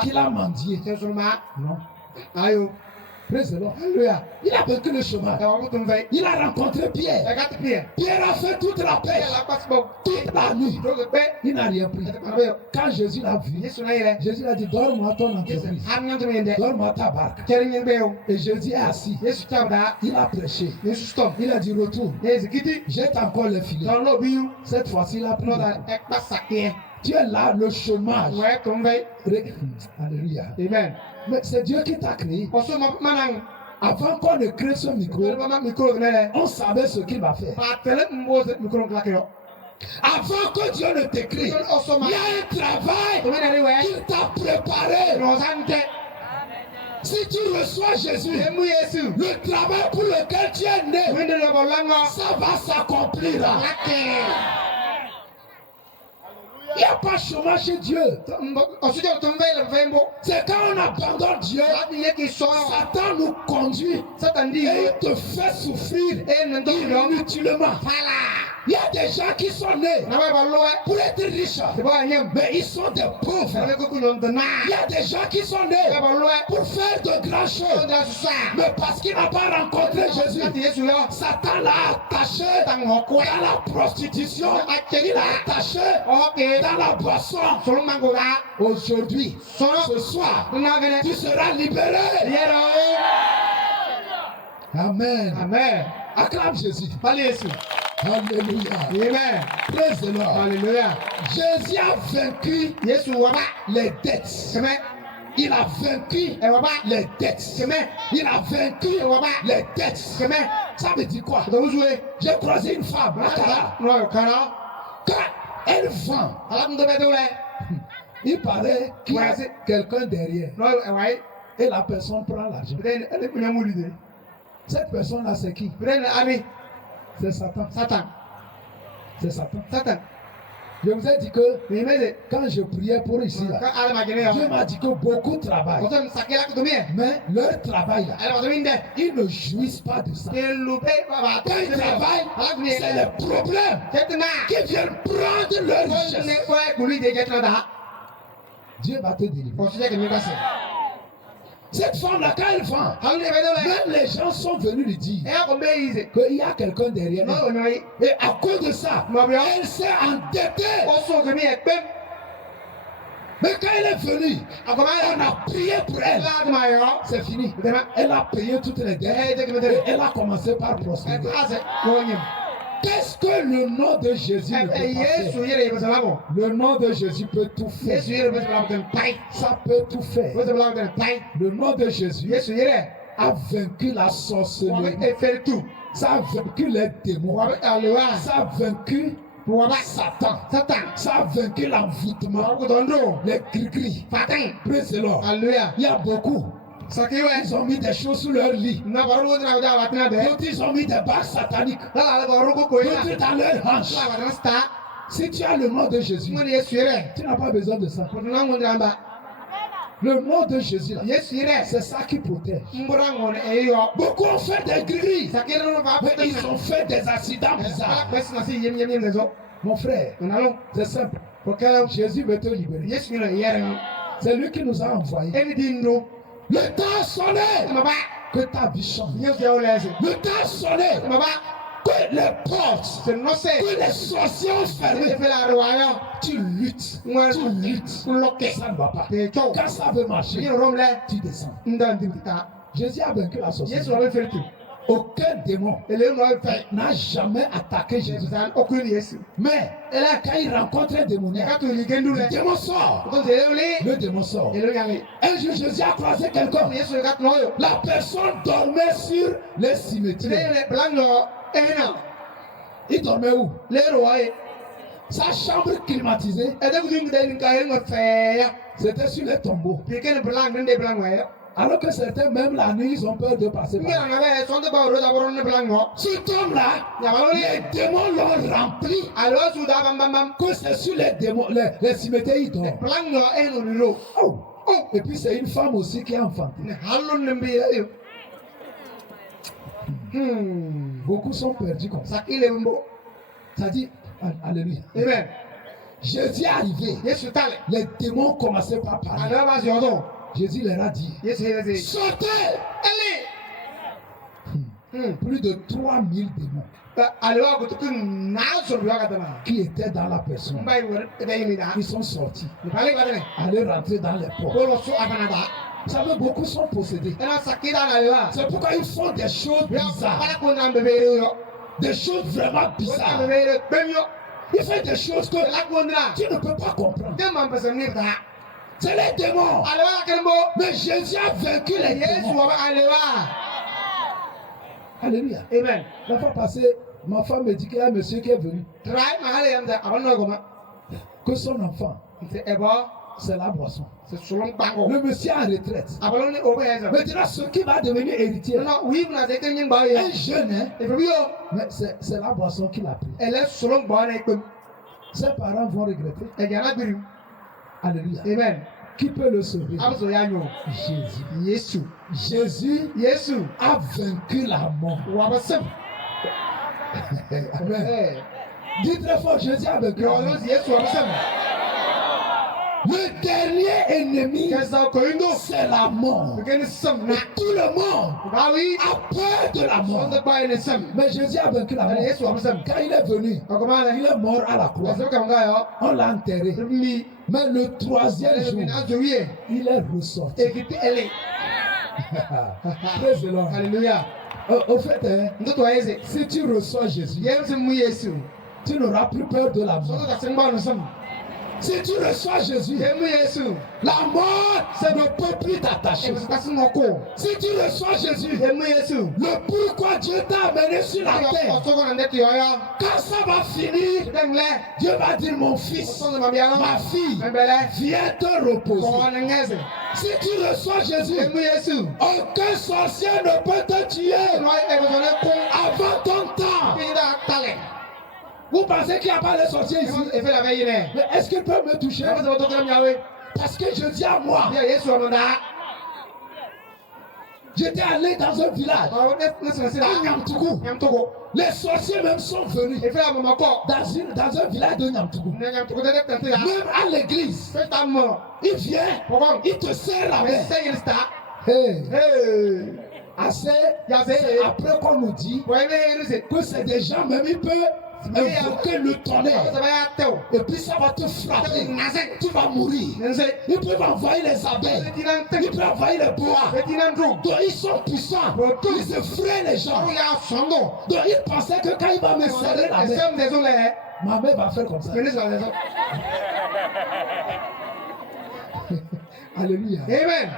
qu'il a mendié. Non. Praise the Lord. Il a vaincu le chemin. Il a rencontré Pierre. Pierre a fait toute la pêche, toute la nuit. Il n'a rien pris. Quand Jésus l'a vu, Jésus a dit donne-moi ton entreprise. Donne-moi ta barque. Et Jésus est assis. Il a prêché. Il a dit retourne. Jette encore le filet. Cette fois-ci, il a pris. Tu es là, le chômage. Alléluia. Amen. Mais c'est Dieu qui t'a créé. Avant qu'on ne crée ce micro, on savait ce qu'il va faire. Avant que Dieu ne t'écrit, il y a un travail qu'il t'a préparé. Si tu reçois Jésus, le travail pour lequel tu es né, ça va s'accomplir. Il n'y a pas de chômage chez Dieu. C'est quand on abandonne Dieu, Satan nous conduit et il te fait souffrir inutilement. Il y a des gens qui sont nés pour être riches, mais ils sont des pauvres. Il y a des gens qui sont nés pour faire de grandes choses, mais parce qu'il n'a pas rencontré Jésus, Satan l'a attaché dans la prostitution, il l'a attaché dans la boisson. Aujourd'hui, ce soir, tu seras libéré. Amen. Amen. Acclame Jésus. Alléluia. Amen. Praise the Lord. Alléluia. Jésus a vaincu les dettes. Il a vaincu les dettes. Il a vaincu les dettes. Ça veut dire quoi? J'ai croisé une femme, quand elle vend, il paraît qu'il y a quelqu'un derrière. Et la personne prend l'argent. Cette personne-là, c'est qui? C'est Satan. C'est Satan. Je vous ai dit que quand je priais pour ici, là, Dieu m'a dit que beaucoup travaillent. Mais leur travail, là, ils ne jouissent pas de ça. Quand ils travaillent, c'est les problèmes qui viennent prendre leur richesse. Dieu va te délivrer. Cette femme-là, quand elle vend, même les gens sont venus lui dire qu'il y a quelqu'un derrière elle. Et à cause de ça, elle s'est endettée. Mais quand elle est venue, on a prié pour elle. C'est fini. Elle a payé toutes les dettes. Et elle a commencé par prospérer. Qu'est-ce que le nom de Jésus ne peut pas faire? Le nom de Jésus peut tout faire. Ça peut tout faire. Le nom de Jésus a vaincu la sorcellerie. Ça a vaincu les démons. Ça a vaincu Satan. Ça a vaincu l'envoûtement. Les gris-gris. Praise the Lord. Il y a beaucoup. Ils ont mis des choses sous leur lit. D'autres, ils ont mis des bagues sataniques. D'autres dans leur hanche. Si tu as le nom de Jésus, tu n'as pas besoin de ça. Le nom de Jésus, c'est ça qui protège. Beaucoup ont fait des gris. Mais ils ont fait des accidents bizarres. Mon frère, c'est simple. Jésus veut te libérer. C'est lui qui nous a envoyés. Le temps a sonné que ta vie change. Le temps a sonné que les portes, que les sorciers ont fermé. Tu luttes, ça ne va pas. Quand ça veut marcher, tu descends. Jésus a vaincu la sorcellerie. Aucun démon n'a jamais attaqué Jésus. Mais quand il rencontre un démoniaque, le démon sort. Le démon sort. Un jour, Jésus a croisé quelqu'un. La personne dormait sur les cimetières. Il dormait où? Sa chambre climatisée, c'était sur les tombeaux. Alors que certains, même la nuit, ils ont peur de passer par là. Cet homme-là, les démons l'ont rempli. Que c'est sur les démons, les cimetières, ils dorment. Oh. Et puis c'est une femme aussi qui a enfanté. Beaucoup sont perdus comme ça. Ça dit, alléluia. Amen. Jésus est arrivé. Les démons commençaient par parler. Jésus leur a dit, sortez! Plus de 3000 démons qui étaient dans la personne. Ils sont sortis. Allez rentrer dans les portes. Vous savez, beaucoup sont possédés. C'est pourquoi ils font des choses bizarres. Des choses vraiment bizarres. Ils font des choses que tu ne peux pas comprendre. C'est les démons. Mais Jésus a vaincu les démons. Alléluia. Amen. La fois passée, ma femme me dit qu'il y a un monsieur qui est venu. Que son enfant, c'est la boisson. Le monsieur est en retraite. Maintenant, ce qui va devenir héritier, un jeune, mais c'est la boisson qu'il a pris. Ses parents vont regretter. Alléluia. Amen. Qui peut le sauver? Jésus. Jésus a vaincu la mort. Amen. Dites très fort, Jésus a vaincu la mort. Le dernier ennemi, c'est la mort. Et tout le monde a peur de la mort. Mais Jésus a vaincu la mort. Quand il est venu, il est mort à la croix. On l'a enterré. Mais le troisième jour, il est ressorti. Praise the Lord. Alléluia. Au fait, si tu reçois Jésus, tu n'auras plus peur de la mort. Si tu reçois Jésus, la mort, ça ne peut plus t'attacher. Si tu reçois Jésus, le pourquoi Dieu t'a amené sur la terre, quand ça va finir, Dieu va dire, mon fils, ma fille, viens te reposer. Si tu reçois Jésus, aucun sorcier ne peut te tuer avant ton temps. Vous pensez qu'il n'y a pas les sorciers ici? Mais est-ce qu'il peut me toucher? Parce que je dis à moi, j'étais allé dans un village, à Nyamtougou. Les sorciers même sont venus dans un village de Nyamtougou. Même à l'église, il vient, il te serre la main. Hey. Après qu'on nous dit que c'est des gens, même ils peuvent invoquer le tonnerre. Et puis ça va te frapper. Tu vas mourir. Ils peuvent envoyer les abeilles. Ils peuvent envoyer les bois. Donc ils sont puissants. Ils effraient les gens. Donc ils pensaient que quand il va me serrer la main, ma mère va faire comme ça. Alléluia. Amen.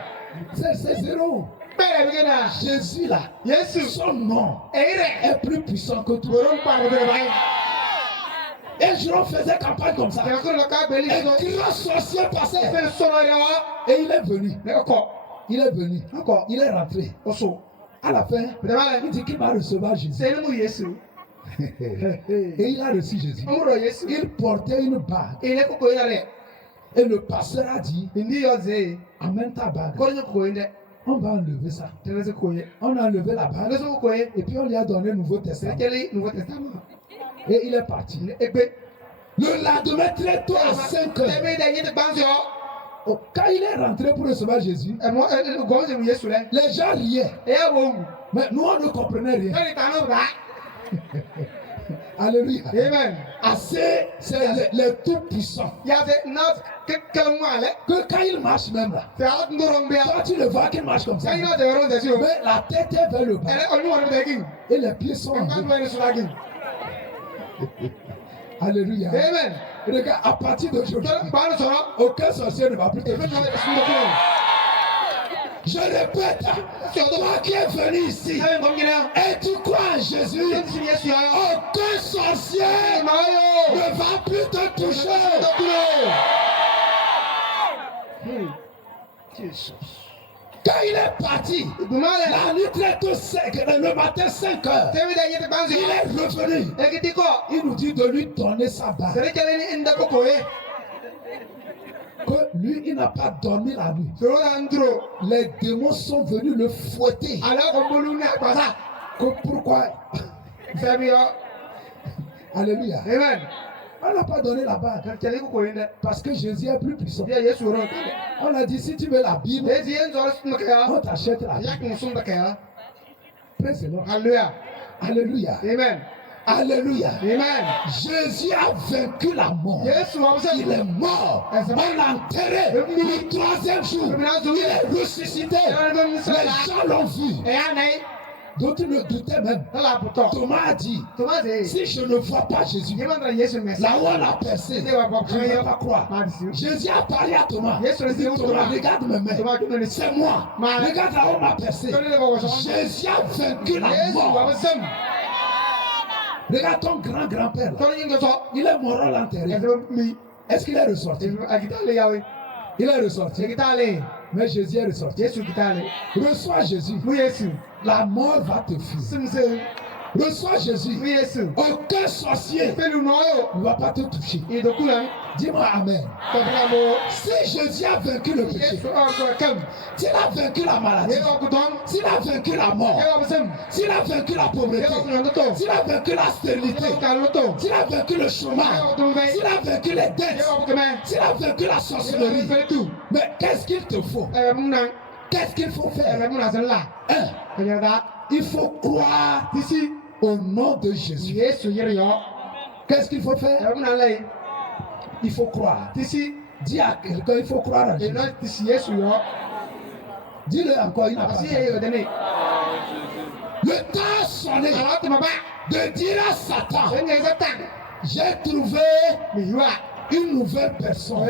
C'est zéro. Jésus là, son nom est plus puissant que tout. Et Jérôme faisait campagne comme ça. Un grand sorcier passait. Et il est venu. Il est venu. Il est rentré. À la fin, il dit qu'il va recevoir Jésus. Et il a reçu Jésus. Il portait une bague. Et le pasteur a dit, amène ta bague. On va enlever ça. On a enlevé la bague. Et puis on lui a donné le Nouveau Testament. Et il est parti. Le lendemain très tôt à 5 heures. Quand il est rentré pour recevoir Jésus, les gens riaient. Mais nous on ne comprenait rien. Alléluia. Amen. Assez, c'est les tout puissants. Que quand il marche même là, toi tu le vois qu'il marche comme ça. Mais la tête est vers le bas. Et les pieds sont en haut. Alléluia. Amen. Regarde, à partir d'aujourd'hui, aucun sorcier ne va plus te toucher. Je répète, toi qui es venu ici et tu crois en Jésus, aucun sorcier ne va plus te toucher. Quand il est parti, la nuit très tôt, le matin 5 heures, il est revenu. Il nous dit de lui donner sa bague. Que lui, il n'a pas dormi la nuit. Les démons sont venus le fouetter. Que pourquoi? Alléluia. Amen. On n'a pas donné la bague. Parce que Jésus est plus puissant. On a dit si tu veux la Bible, on t'achète la Bible. Praise the Lord. Alléluia. Alléluia. Amen. Alléluia. Amen. Jésus a vaincu la mort. Il est mort. On l'a enterré. Le troisième jour, il est ressuscité. Les gens l'ont vu. D'autres ne doutaient même. Thomas a dit, si je ne vois pas Jésus, là où on l'a percé, je ne vais pas croire. Jésus a parlé à Thomas. Il dit, Thomas, regarde mes mains. C'est moi. Regarde là où on m'a percé. Jésus a vaincu la mort. Regarde ton grand-grand-père. Il est mort à l'enterré. Est-ce qu'il est ressorti? Il est ressorti. Mais Jésus est ressorti. Reçois Jésus. La mort va te fuir. Reçois Jésus. Aucun sorcier ne va pas te toucher. Dis-moi Amen. Si Jésus a vaincu le péché, s'il a vaincu la maladie, s'il a vaincu la mort, s'il a vaincu la pauvreté, s'il a vaincu la stérilité, s'il a vaincu le chômage, s'il a vaincu les dettes, s'il a vaincu la sorcellerie, mais qu'est-ce qu'il te faut? Qu'est-ce qu'il faut faire? Il faut croire ici au nom de Jésus. Qu'est-ce qu'il faut faire? Il faut croire. Dis à quelqu'un, il faut croire à Jésus. Dis-le encore, il n'a pas dit. Le temps a sonné de dire à Satan, j'ai trouvé une nouvelle personne.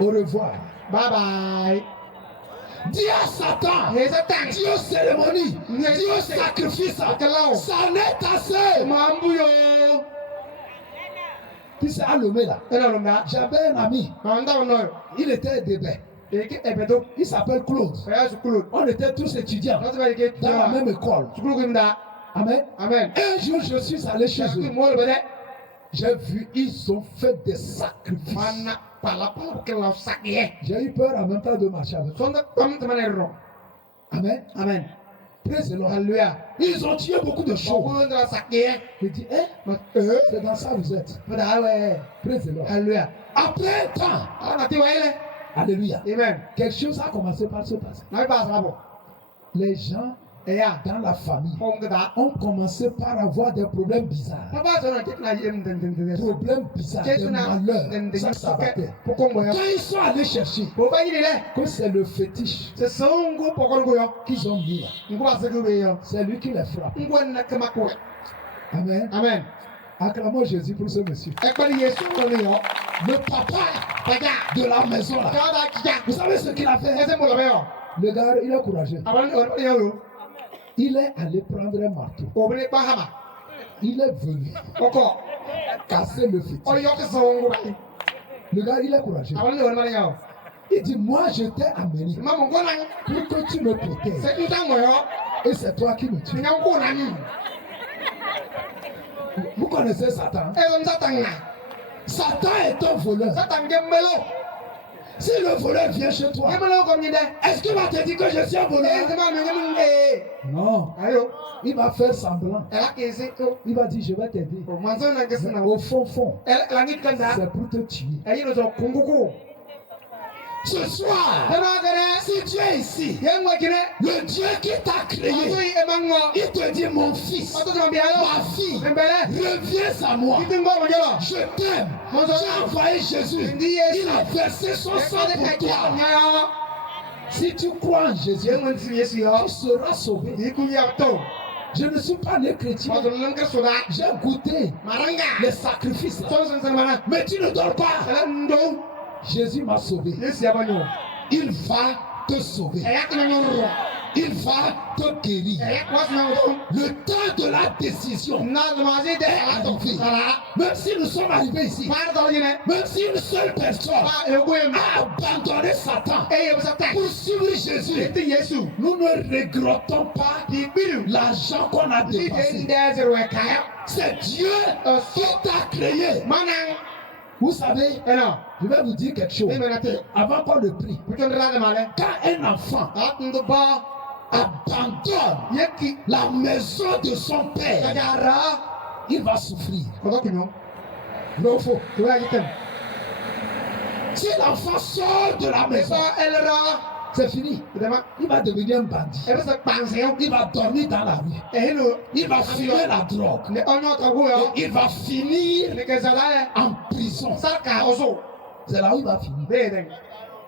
Au revoir. Bye bye. Dis à Satan, dis aux cérémonies, dis aux sacrifices, ça n'est assez. Puis c'est à Lomé là. J'avais un ami, il était débet. Il s'appelle Claude. On était tous étudiants dans la même école. Amen. Amen. Un jour, je suis allé chez eux. J'ai vu, ils ont fait des sacrifices. J'ai eu peur en même temps de marcher avec eux. Amen. Amen. Praise the Lord. Alléluia. Ils ont tué beaucoup de choses. Je dis, c'est dans ça que vous êtes. Praise the Lord. Alléluia. Après un temps, alléluia. Amen. Quelque chose a commencé par se passer. Les gens dans la famille ont commencé par avoir des problèmes bizarres. Problèmes bizarres, des malheurs. Ça s'abattait. Quand ils sont allés chercher, que c'est le fétiche qu'ils ont mis là. C'est lui qui les frappe. Amen. Amen. Acclamons Jésus pour ce monsieur. Le papa de la maison là. Vous savez ce qu'il a fait? Le gars, il est courageux. Il est allé prendre un marteau. Il est venu casser le fétiche. Le gars, il est courageux. Il dit, moi je t'ai amené pour que tu me protèges. Et c'est toi qui me tues. Vous connaissez Satan? Satan est un voleur. Si le voleur vient chez toi, est-ce qu'il va te dire que je suis un voleur? Non. Il va faire semblant. Il va dire, je vais t'aider. Au fond, c'est pour te tuer. Ce soir, si tu es ici, le Dieu qui t'a créé, il te dit, mon fils, ma fille, reviens à moi. Je t'aime. J'ai envoyé Jésus. Il a versé son sang pour toi. Si tu crois en Jésus, tu seras sauvé. Je ne suis pas né chrétien. J'ai goûté les sacrifices. Mais tu ne dors pas. Jésus m'a sauvé. Il va te sauver. Il va te guérir. Le temps de la décision est arrivé. Même si nous sommes arrivés ici, même si une seule personne a abandonné Satan pour suivre Jésus, nous ne regrettons pas l'argent qu'on a dépensé. C'est Dieu qui t'a créé. Vous savez, je vais vous dire quelque chose. Avant qu'on le prie, quand un enfant abandonne la maison de son père, il va souffrir. Non, faux. Si l'enfant sort de la maison, c'est fini. Il va devenir un bandit. Il va dormir dans la rue. Il va fumer la drogue. Et il va finir en prison. C'est là où il va finir.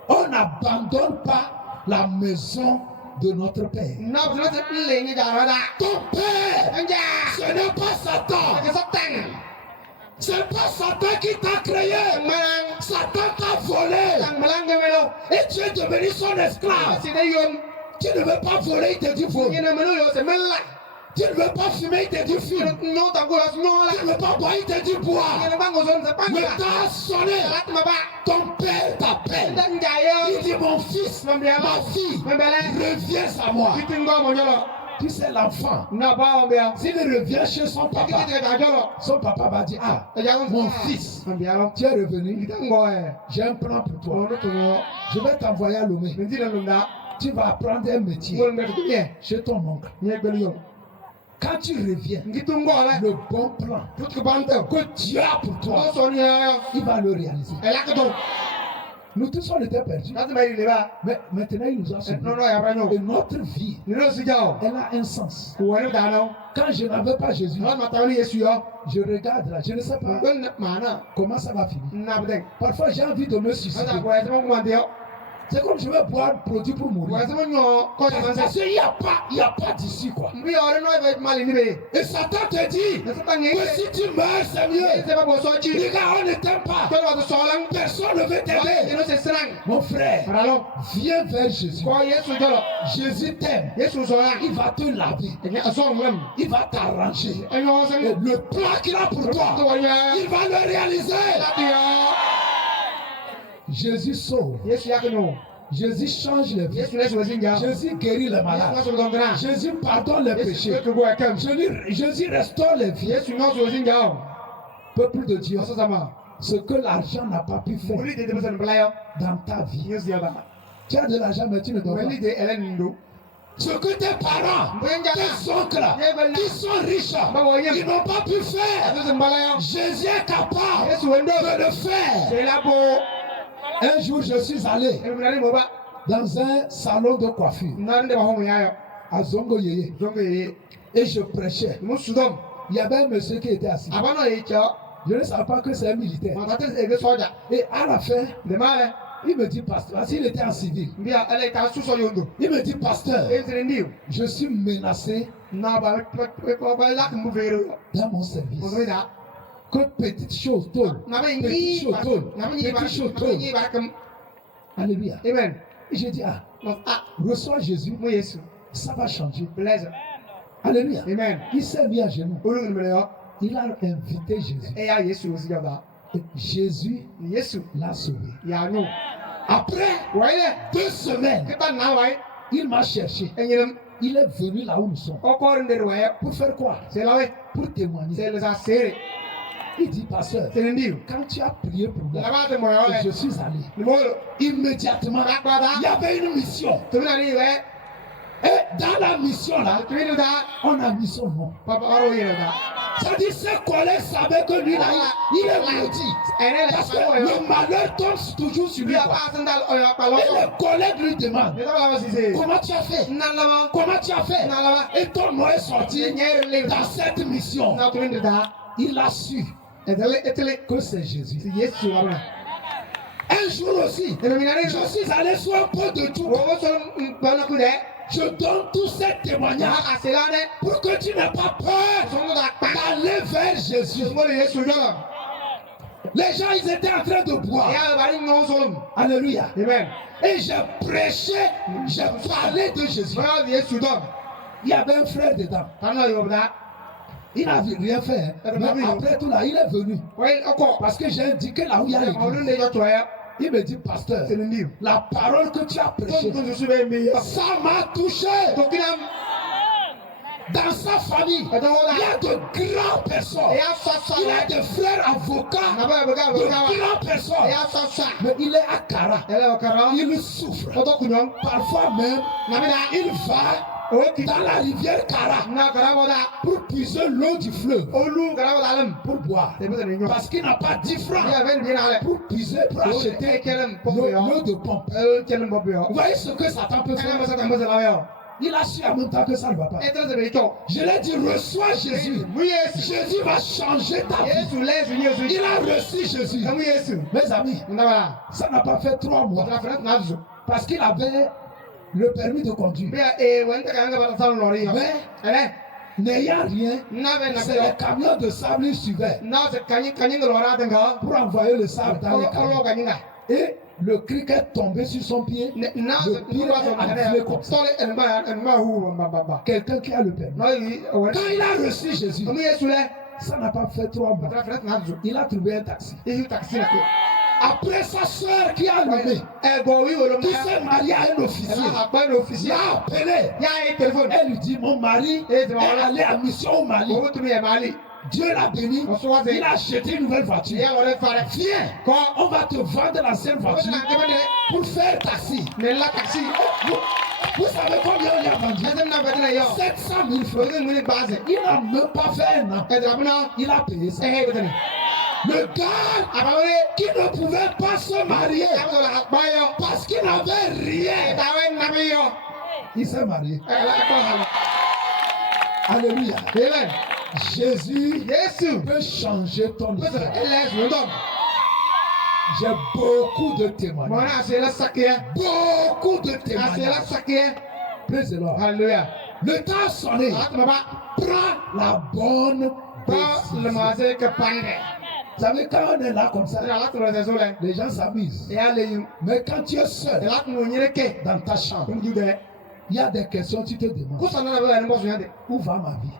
On n'abandonne pas la maison de notre Père. Ton Père, ce n'est pas Satan. C'est pas Satan qui t'a créé. Satan t'a volé. Et tu es devenu son esclave. Tu ne veux pas voler, il te dit voler. Tu ne veux pas fumer, il te dit fumer. Tu ne veux pas boire, il te dit boire. Le temps a sonné. Ton père t'appelle. Il dit mon fils, ma fille, reviens à moi. Tu sais l'enfant, s'il revient chez son papa va dire, ah, mon fils, tu es revenu, j'ai un plan pour toi. Je vais t'envoyer à Lomé. Tu vas apprendre un métier chez ton oncle. Quand tu reviens, le bon plan que Dieu a pour toi, il va le réaliser. Nous tous on était perdus. Mais maintenant il nous a sauvés. Et notre vie, elle a un sens. Quand je n'avais pas Jésus, je regarde là, je ne sais pas comment ça va finir. Parfois j'ai envie de me suicider. C'est comme je vais boire un produit pour mourir. Parce qu'il n'y a pas d'issue quoi. Et Satan te dit que si tu meurs c'est mieux. Les gars, on ne t'aime pas. Personne ne veut t'aider. Mon frère, viens vers Jésus. Jésus t'aime. Il va te laver. Il va t'arranger. Le plan qu'il a pour toi, il va le réaliser. Jésus sauve. Jésus change les vies. Jésus guérit les malades. Jésus pardonne les péchés. Jésus restaure les vies. Peuple de Dieu, ce que l'argent n'a pas pu faire dans ta vie. Tu as de l'argent, mais tu ne dois pas. Ce que tes parents, tes oncles, qui sont riches, ils n'ont pas pu faire. Jésus est capable de le faire. Un jour, je suis allé dans un salon de coiffure à Zongo Yeye et je prêchais. Il y avait un monsieur qui était assis. Je ne savais pas que c'est un militaire. Et à la fin, il me dit, pasteur, parce qu'il était en civil. Il me dit, pasteur, je suis menacé dans mon service. Que petite chose tourne. Petite chose tourne. Petite chose tourne. Alléluia. Amen. Et j'ai dit, reçois Jésus. Ça va changer. Alléluia. Amen. Il s'est mis à genoux. Il a invité Jésus. Et Jésus l'a sauvé. Après 2 semaines, il m'a cherché. Il est venu là où nous sommes. Pour faire quoi? Pour témoigner. Il dit, pasteur, quand tu as prié pour moi, je suis allé. Immédiatement, il y avait une mission. Et dans la mission là, on a mis son nom. C'est-à-dire ses collègues savaient que lui là, il est maudit. Parce que le malheur tombe toujours sur lui. Et les collègues lui demandent, comment tu as fait? Comment tu as fait? Et ton nom est sorti dans cette mission. Il a su que c'est Jésus. Un jour aussi, je suis allé sur un pot de tout. Je donne tous ces témoignages pour que tu n'aies pas peur d'aller vers Jésus. Les gens, ils étaient en train de boire. Alléluia. Amen. Et j'ai prêché, j'ai parlé de Jésus. Il y avait un frère dedans. Il n'avait rien fait. Mais après tout là, il est venu. Parce que j'ai indiqué là où il y a l'église. Il me dit, pasteur, la parole que tu as prêchée, ça m'a touché. Dans sa famille, il y a de grandes personnes. Il y a des frères avocats, de grandes personnes. Mais il est à Kara. Il souffre. Parfois même, il va dans la rivière Kara pour puiser l'eau du fleuve pour boire. Parce qu'il n'a pas 10 francs pour puiser, pour acheter l'eau de pompe. Vous voyez ce que Satan peut faire? Il a su en même temps que ça ne va pas. Je l'ai dit, reçois Jésus. Jésus va changer ta vie. Il a reçu Jésus. Mes amis, ça n'a pas fait 3 mois. Parce qu'il avait le permis de conduire. Mais n'ayant rien, c'est les camions de sable qui suivaient pour envoyer le sable dans les camions. Et le criquet est tombé sur son pied. Le pied est enflé comme ça. Quelqu'un qui a le permis. Quand il a reçu Jésus, ça n'a pas fait 3 mois. Il a trouvé un taxi. Après sa soeur qui a levé, qui s'est mariée à un officier, l'a appelé. Elle lui dit, mon mari est allé en mission au Mali. Dieu l'a béni, il a acheté une nouvelle voiture. Viens, on va te vendre l'ancienne voiture pour faire taxi. Vous savez combien il a vendu? 700 000 francs. Il n'a même pas fait un an. Il a payé ça. Le gars qui ne pouvait pas se marier parce qu'il n'avait rien, il s'est marié. Alléluia. Jésus peut changer ton histoire. J'ai beaucoup de témoignages. Beaucoup de témoignages. Praise the Lord. Alléluia. Le temps a sonné. Prends la bonne décision. Vous savez, quand on est là comme ça, les gens s'amusent. Mais quand tu es seul dans ta chambre, il y a des questions, tu te demandes. Où va ma vie?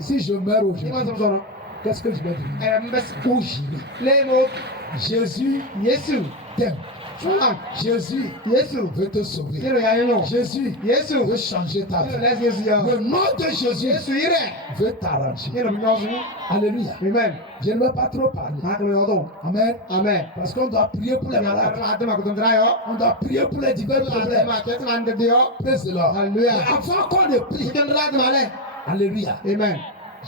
Si je meurs aujourd'hui, qu'est-ce que je vais devenir? Où j'irai? Jésus t'aime. Jésus veut te sauver. Jésus veut changer ta vie. Le nom de Jésus veut t'arranger. Alléluia. Amen. Je ne veux pas trop parler. Amen. Amen. Parce qu'on doit prier pour les malades. On doit prier pour les divers problèmes. Praise the Lord. Alléluia. Mais avant qu'on ne prie. Alléluia. Amen.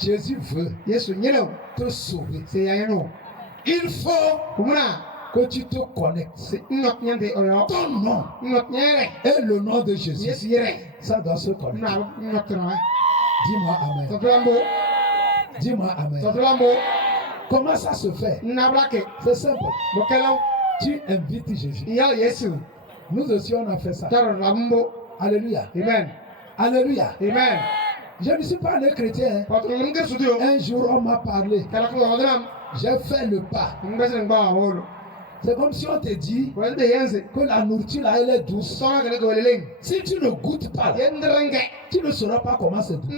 Jésus veut te sauver. Il faut que tu te connectes. Ton nom et le nom de Jésus. Ça doit se connecter. Dis-moi Amen. Dis-moi Amen. Comment ça se fait? C'est simple. Tu invites Jésus. Nous aussi on a fait ça. Alléluia. Amen. Alléluia. Amen. Je ne suis pas un chrétien. Un jour on m'a parlé. J'ai fait le pas. C'est comme si on te dit que la nourriture là elle est douce. Si tu ne goûtes pas, tu ne sauras pas comment c'est doux.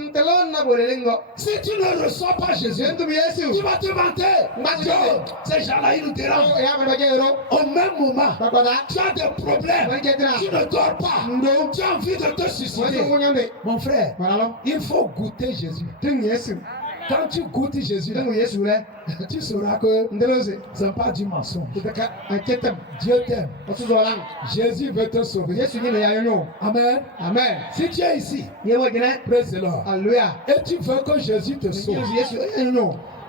Si tu ne reçois pas Jésus, tu vas te vanter. Ces gens-là ils nous dérangent. Au même moment, tu as des problèmes. Tu ne dors pas. Tu as envie de te suicider. Mon frère, il faut goûter Jésus. Quand tu goûtes Jésus, tu sauras que ce n'est pas du mensonge. Dieu t'aime. Jésus veut te sauver. Amen. Amen. Si tu es ici, praise the Lord. Alléluia. Et tu veux que Jésus te sauve.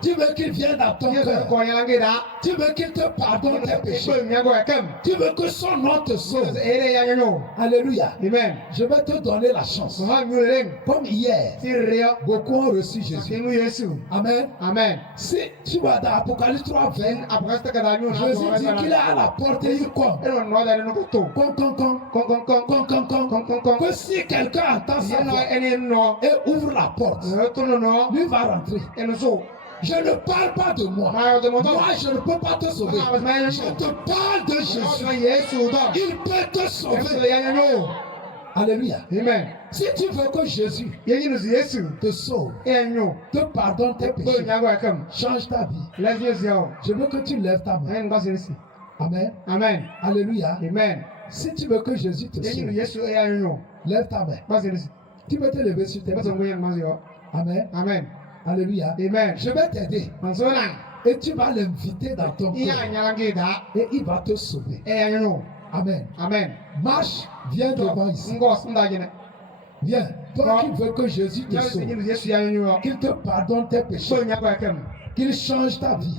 Tu veux qu'il vienne dans ton cœur. Tu veux qu'il te pardonne tes péchés. Tu veux que son nom te sauve. Alléluia. Amen. Je vais te donner la chance. Comme hier, beaucoup ont reçu Jésus. Amen. Amen. Si tu vas dans Apocalypse 3, 20, Jésus dit qu'il est à la porte et il compte. Que si quelqu'un entend sa voix et ouvre la porte, lui va rentrer. Je ne parle pas de moi. Moi, je ne peux pas te sauver. Je te parle de Jésus. Il peut te sauver. Alléluia. Amen. Si tu veux que Jésus te sauve, te pardonne tes péchés, change ta vie, je veux que tu lèves ta main. Amen. Amen. Alléluia. Amen. Si tu veux que Jésus te sauve, lève ta main. Tu peux te lever sur tes mains. Amen. Amen. Alléluia. Amen. Je vais t'aider. Et tu vas l'inviter dans ton cœur. Et il va te sauver. Amen. Amen. Marche, viens devant ici. Viens. Toi qui veux que Jésus te sauve, qu'il te pardonne tes péchés, qu'il change ta vie,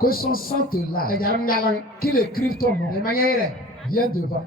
que son sang te lave, qu'il écrive ton nom. Viens devant.